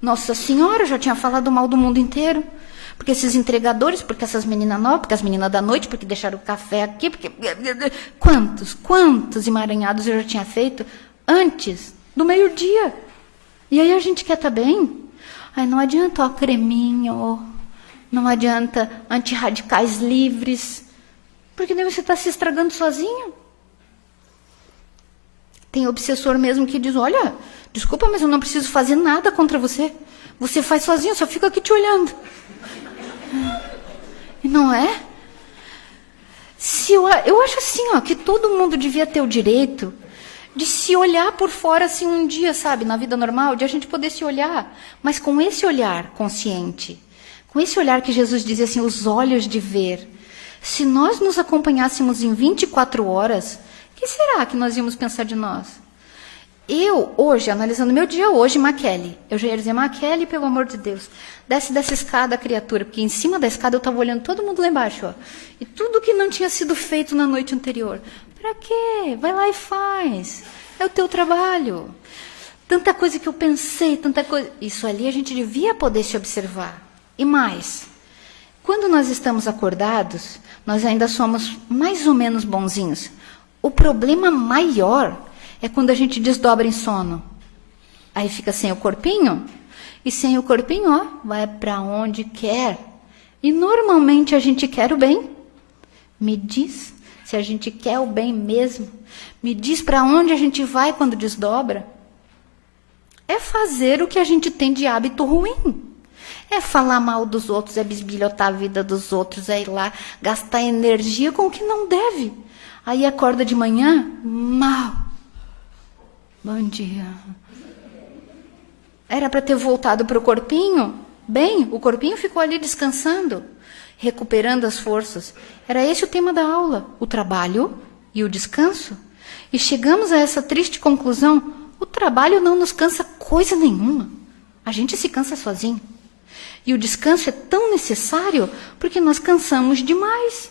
Nossa Senhora, eu já tinha falado mal do mundo inteiro. Porque esses entregadores, porque essas meninas novas, porque as meninas da noite, porque deixaram o café aqui, porque... Quantos emaranhados eu já tinha feito antes do meio-dia? E aí a gente quer estar bem? Não adianta, creminho, não adianta antirradicais livres, porque daí você está se estragando sozinho. Tem obsessor mesmo que diz, olha, desculpa, mas eu não preciso fazer nada contra você. Você faz sozinho, eu só fico aqui te olhando. E não é? Eu acho assim, que todo mundo devia ter o direito de se olhar por fora assim um dia, sabe, na vida normal, de a gente poder se olhar, mas com esse olhar consciente, com esse olhar que Jesus dizia assim, os olhos de ver. Se nós nos acompanhássemos em 24 horas, o que será que nós íamos pensar de nós? Eu, hoje, analisando meu dia hoje, Maquele, eu já ia dizer, Maquele, pelo amor de Deus, desce dessa escada, criatura, porque em cima da escada eu estava olhando todo mundo lá embaixo, ó, e tudo que não tinha sido feito na noite anterior. Para quê? Vai lá e faz. É o teu trabalho. Tanta coisa que eu pensei, tanta coisa. Isso ali a gente devia poder se observar. E mais, quando nós estamos acordados, nós ainda somos mais ou menos bonzinhos. O problema maior é quando a gente desdobra em sono. Aí fica sem o corpinho, e sem o corpinho, vai para onde quer. E normalmente a gente quer o bem. Me diz se a gente quer o bem mesmo. Me diz para onde a gente vai quando desdobra. É fazer o que a gente tem de hábito ruim. É falar mal dos outros, é bisbilhotar a vida dos outros, é ir lá gastar energia com o que não deve. Aí acorda de manhã, mal. Bom dia. Era para ter voltado para o corpinho? Bem, o corpinho ficou ali descansando, recuperando as forças. Era esse o tema da aula, o trabalho e o descanso. E chegamos a essa triste conclusão, o trabalho não nos cansa coisa nenhuma. A gente se cansa sozinho. E o descanso é tão necessário porque nós cansamos demais.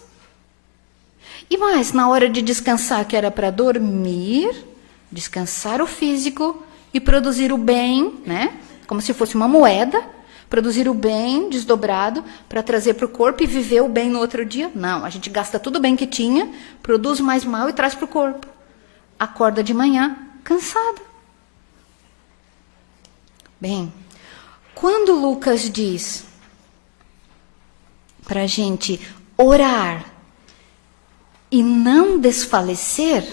E mais, na hora de descansar, que era para dormir, descansar o físico e produzir o bem, né? Como se fosse uma moeda, produzir o bem desdobrado para trazer para o corpo e viver o bem no outro dia. Não, a gente gasta tudo o bem que tinha, produz mais mal e traz para o corpo. Acorda de manhã cansada. Bem, quando Lucas diz para a gente orar e não desfalecer,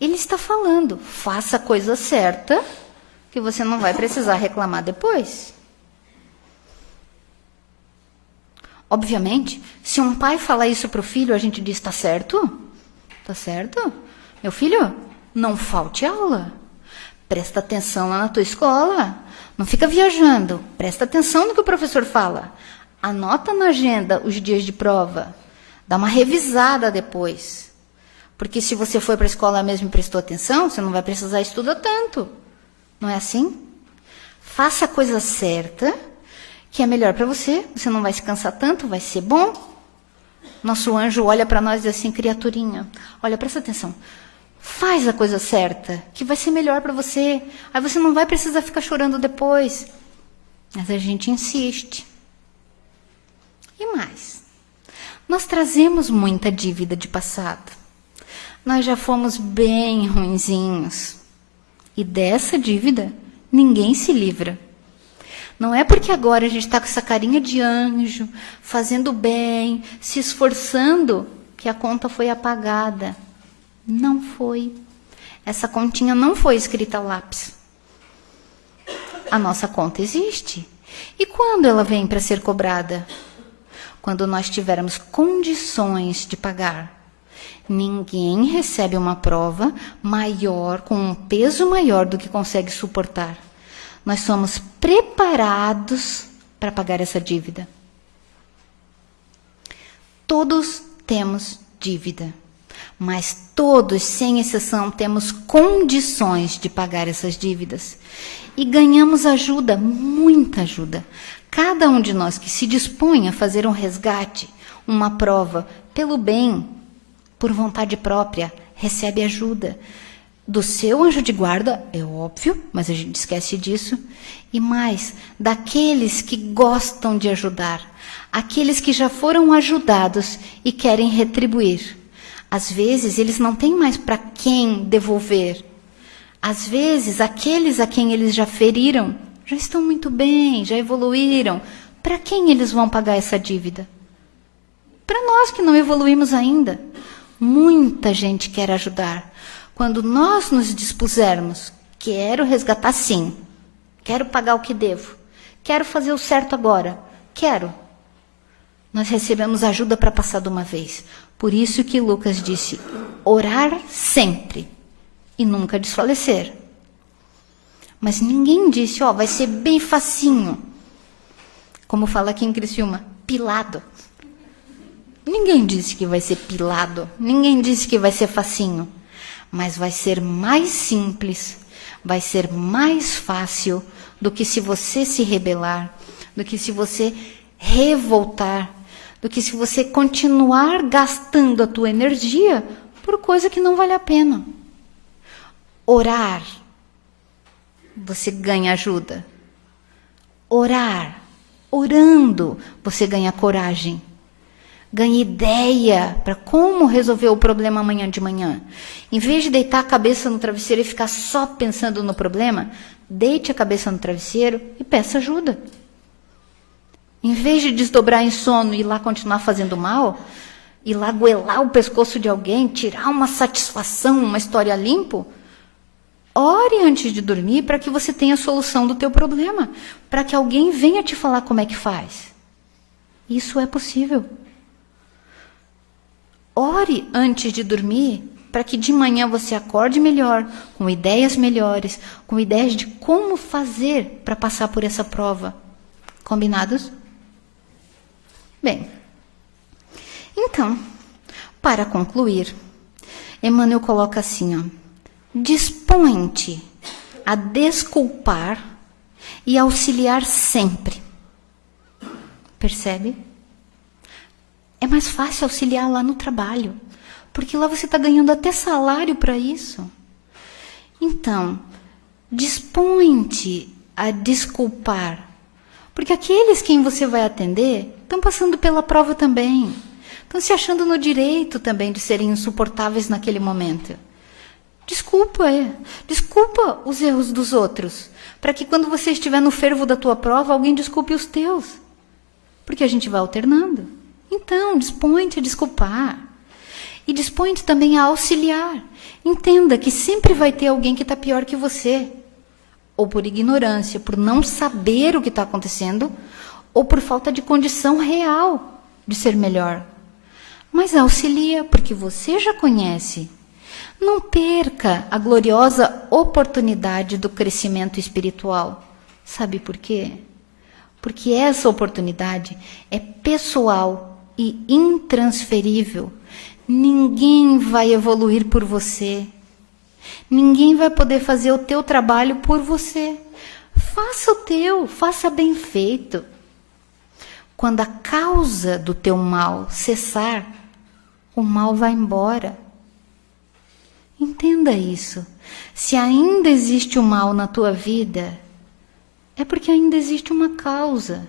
ele está falando, faça a coisa certa, que você não vai precisar reclamar depois. Obviamente, se um pai falar isso para o filho, a gente diz, tá certo? Tá certo? Meu filho, não falte aula. Presta atenção lá na tua escola. Não fica viajando. Presta atenção no que o professor fala. Anota na agenda os dias de prova. Dá uma revisada depois. Porque se você foi para a escola mesmo e prestou atenção, você não vai precisar estudar tanto. Não é assim? Faça a coisa certa, que é melhor para você. Você não vai se cansar tanto, vai ser bom. Nosso anjo olha para nós e diz assim, criaturinha, olha, presta atenção. Faz a coisa certa, que vai ser melhor para você. Aí você não vai precisar ficar chorando depois. Mas a gente insiste. E mais? Nós trazemos muita dívida de passado. Nós já fomos bem ruinzinhos. E dessa dívida, ninguém se livra. Não é porque agora a gente está com essa carinha de anjo, fazendo bem, se esforçando, que a conta foi apagada. Não foi. Essa continha não foi escrita a lápis. A nossa conta existe. E quando ela vem para ser cobrada? Quando nós tivermos condições de pagar. Ninguém recebe uma prova maior, com um peso maior do que consegue suportar. Nós somos preparados para pagar essa dívida. Todos temos dívida, mas todos, sem exceção, temos condições de pagar essas dívidas. E ganhamos ajuda, muita ajuda. Cada um de nós que se dispõe a fazer um resgate, uma prova, pelo bem, por vontade própria, recebe ajuda. Do seu anjo de guarda, é óbvio, mas a gente esquece disso. E mais, daqueles que gostam de ajudar. Aqueles que já foram ajudados e querem retribuir. Às vezes, eles não têm mais para quem devolver. Às vezes, aqueles a quem eles já feriram, já estão muito bem, já evoluíram. Para quem eles vão pagar essa dívida? Para nós que não evoluímos ainda. Muita gente quer ajudar. Quando nós nos dispusermos, quero resgatar sim, quero pagar o que devo, quero fazer o certo agora, quero. Nós recebemos ajuda para passar de uma vez. Por isso que Lucas disse, orar sempre e nunca desfalecer. Mas ninguém disse, vai ser bem facinho. Como fala aqui em Criciúma, pilado. Ninguém disse que vai ser pilado, ninguém disse que vai ser facinho. Mas vai ser mais simples, vai ser mais fácil do que se você se rebelar, do que se você revoltar, do que se você continuar gastando a tua energia por coisa que não vale a pena. Orar, você ganha ajuda. Orar, orando, você ganha coragem. Ganhe ideia para como resolver o problema amanhã de manhã. Em vez de deitar a cabeça no travesseiro e ficar só pensando no problema, deite a cabeça no travesseiro e peça ajuda. Em vez de desdobrar em sono e ir lá continuar fazendo mal, ir lá goelar o pescoço de alguém, tirar uma satisfação, uma história limpo, ore antes de dormir para que você tenha a solução do teu problema, para que alguém venha te falar como é que faz. Isso é possível. Ore antes de dormir, para que de manhã você acorde melhor, com ideias melhores, com ideias de como fazer para passar por essa prova. Combinados? Bem, então, para concluir, Emmanuel coloca assim, dispõe-te a desculpar e auxiliar sempre. Percebe? É mais fácil auxiliar lá no trabalho, porque lá você está ganhando até salário para isso. Então, dispõe-te a desculpar, porque aqueles quem você vai atender estão passando pela prova também, estão se achando no direito também de serem insuportáveis naquele momento. Desculpa os erros dos outros, para que quando você estiver no fervo da tua prova, alguém desculpe os teus, porque a gente vai alternando. Então, dispõe-te a desculpar. E dispõe-te também a auxiliar. Entenda que sempre vai ter alguém que está pior que você. Ou por ignorância, por não saber o que está acontecendo, ou por falta de condição real de ser melhor, mas auxilia porque você já conhece. Não perca a gloriosa oportunidade do crescimento espiritual. Sabe por quê? Porque essa oportunidade é pessoal e intransferível. Ninguém vai evoluir por você. Ninguém vai poder fazer o teu trabalho por você. Faça o teu, faça bem feito. Quando a causa do teu mal cessar, o mal vai embora. Entenda isso. Se ainda existe o mal na tua vida, é porque ainda existe uma causa.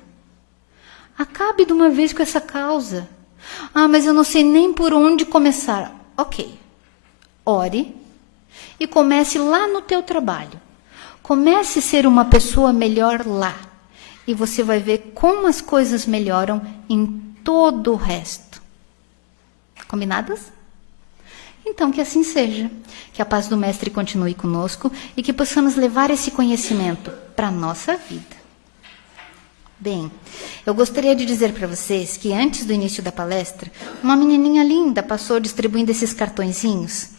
Acabe de uma vez com essa causa. Ah, mas eu não sei nem por onde começar. Ok. Ore e comece lá no teu trabalho. Comece a ser uma pessoa melhor lá. E você vai ver como as coisas melhoram em todo o resto. Combinadas? Então, que assim seja. Que a paz do Mestre continue conosco e que possamos levar esse conhecimento para a nossa vida. Bem, eu gostaria de dizer para vocês que antes do início da palestra, uma menininha linda passou distribuindo esses cartõezinhos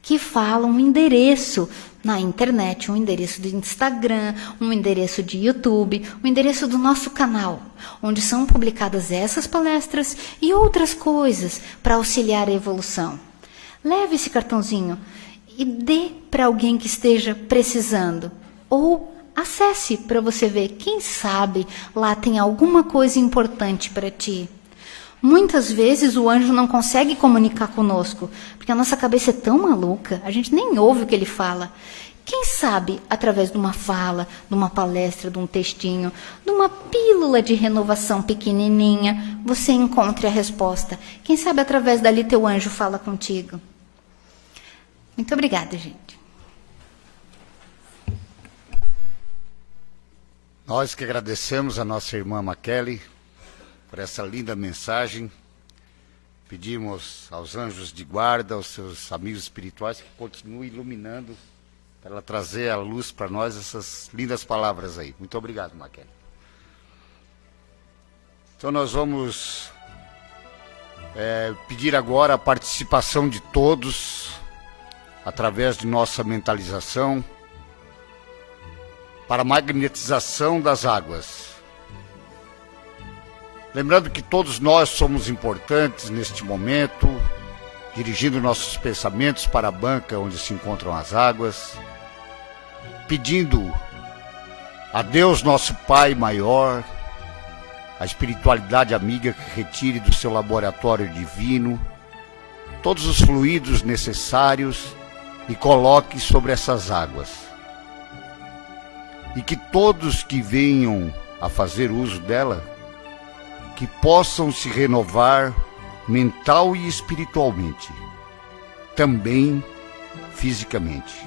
que falam um endereço na internet, um endereço do Instagram, um endereço de YouTube, um endereço do nosso canal, onde são publicadas essas palestras e outras coisas para auxiliar a evolução. Leve esse cartãozinho e dê para alguém que esteja precisando. Ou acesse para você ver, quem sabe lá tem alguma coisa importante para ti. Muitas vezes o anjo não consegue comunicar conosco, porque a nossa cabeça é tão maluca, a gente nem ouve o que ele fala. Quem sabe, através de uma fala, de uma palestra, de um textinho, de uma pílula de renovação pequenininha, você encontre a resposta. Quem sabe, através dali, teu anjo fala contigo. Muito obrigada, gente. Nós que agradecemos a nossa irmã Maquele por essa linda mensagem. Pedimos aos anjos de guarda, aos seus amigos espirituais, que continuem iluminando, para ela trazer a luz para nós essas lindas palavras aí. Muito obrigado, Maquele. Então nós vamos pedir agora a participação de todos, através de nossa mentalização, para a magnetização das águas. Lembrando que todos nós somos importantes neste momento, dirigindo nossos pensamentos para a banca onde se encontram as águas, pedindo a Deus, nosso Pai maior, a espiritualidade amiga que retire do seu laboratório divino todos os fluidos necessários e coloque sobre essas águas. E que todos que venham a fazer uso dela, que possam se renovar mental e espiritualmente, também fisicamente.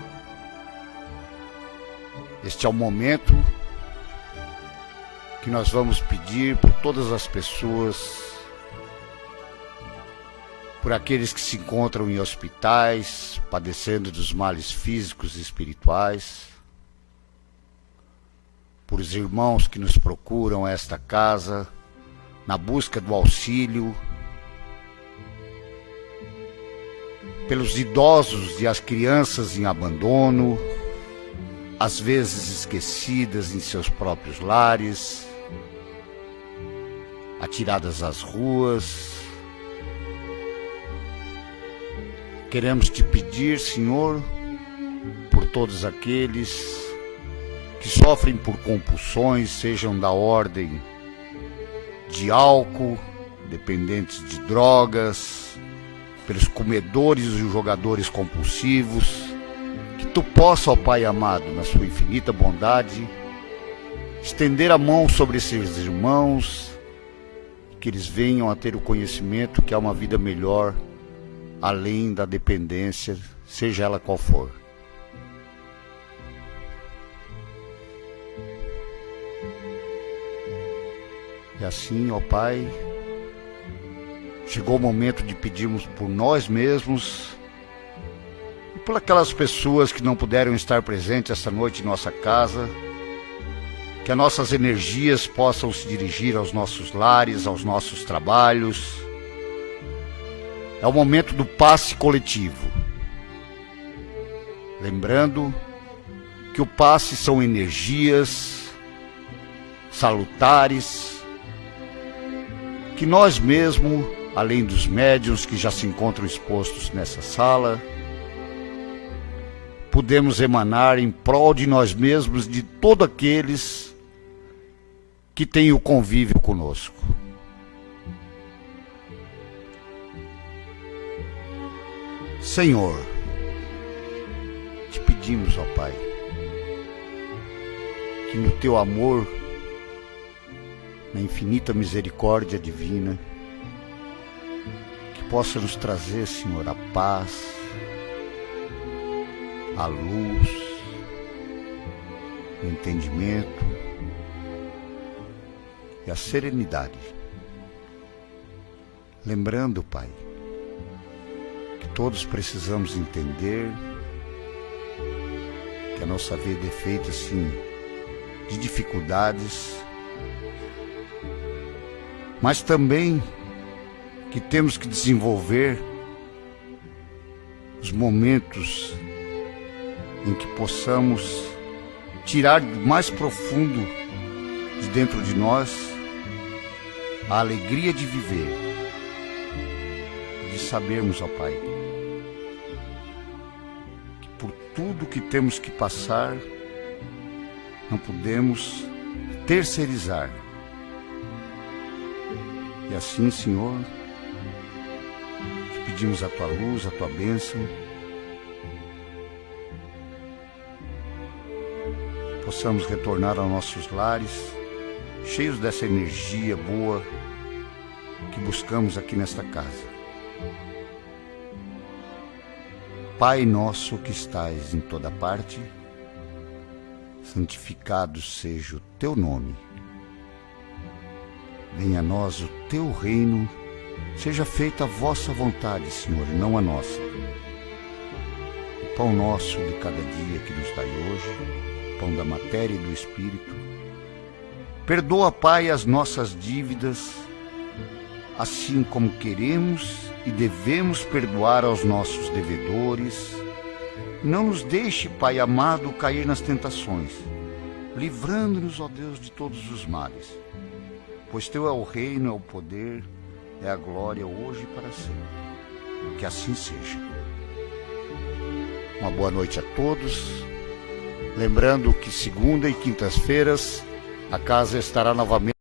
Este é o momento que nós vamos pedir por todas as pessoas, por aqueles que se encontram em hospitais, padecendo dos males físicos e espirituais, por os irmãos que nos procuram esta casa, na busca do auxílio, pelos idosos e as crianças em abandono, às vezes esquecidas em seus próprios lares, atiradas às ruas. Queremos te pedir, Senhor, por todos aqueles que sofrem por compulsões, sejam da ordem de álcool, dependentes de drogas, pelos comedores e jogadores compulsivos, que tu possa, ó Pai amado, na sua infinita bondade, estender a mão sobre esses irmãos, que eles venham a ter o conhecimento que há uma vida melhor, além da dependência, seja ela qual for. E assim, ó Pai, chegou o momento de pedirmos por nós mesmos e por aquelas pessoas que não puderam estar presentes essa noite em nossa casa, que as nossas energias possam se dirigir aos nossos lares, aos nossos trabalhos. É o momento do passe coletivo. Lembrando que o passe são energias salutares, que nós mesmos, além dos médiuns que já se encontram expostos nessa sala, podemos emanar em prol de nós mesmos, de todos aqueles que têm o convívio conosco. Senhor, te pedimos, ó Pai, que no teu amor, na infinita misericórdia divina, que possa nos trazer, Senhor, a paz, a luz, o entendimento e a serenidade. Lembrando, Pai, que todos precisamos entender que a nossa vida é feita, assim, de dificuldades, mas também que temos que desenvolver os momentos em que possamos tirar do mais profundo de dentro de nós a alegria de viver, de sabermos, ó Pai, que por tudo que temos que passar, não podemos terceirizar. E assim, Senhor, te pedimos a tua luz, a tua bênção, possamos retornar aos nossos lares, cheios dessa energia boa que buscamos aqui nesta casa. Pai nosso que estais em toda parte, santificado seja o teu nome. Venha a nós o teu reino, seja feita a vossa vontade, Senhor, e não a nossa. O pão nosso de cada dia que nos dai hoje, pão da matéria e do Espírito. Perdoa, Pai, as nossas dívidas, assim como queremos e devemos perdoar aos nossos devedores. Não nos deixe, Pai amado, cair nas tentações, livrando-nos, ó Deus, de todos os males. Pois teu é o reino, é o poder, é a glória, hoje e para sempre. Que assim seja. Uma boa noite a todos. Lembrando que segunda e quintas-feiras a casa estará novamente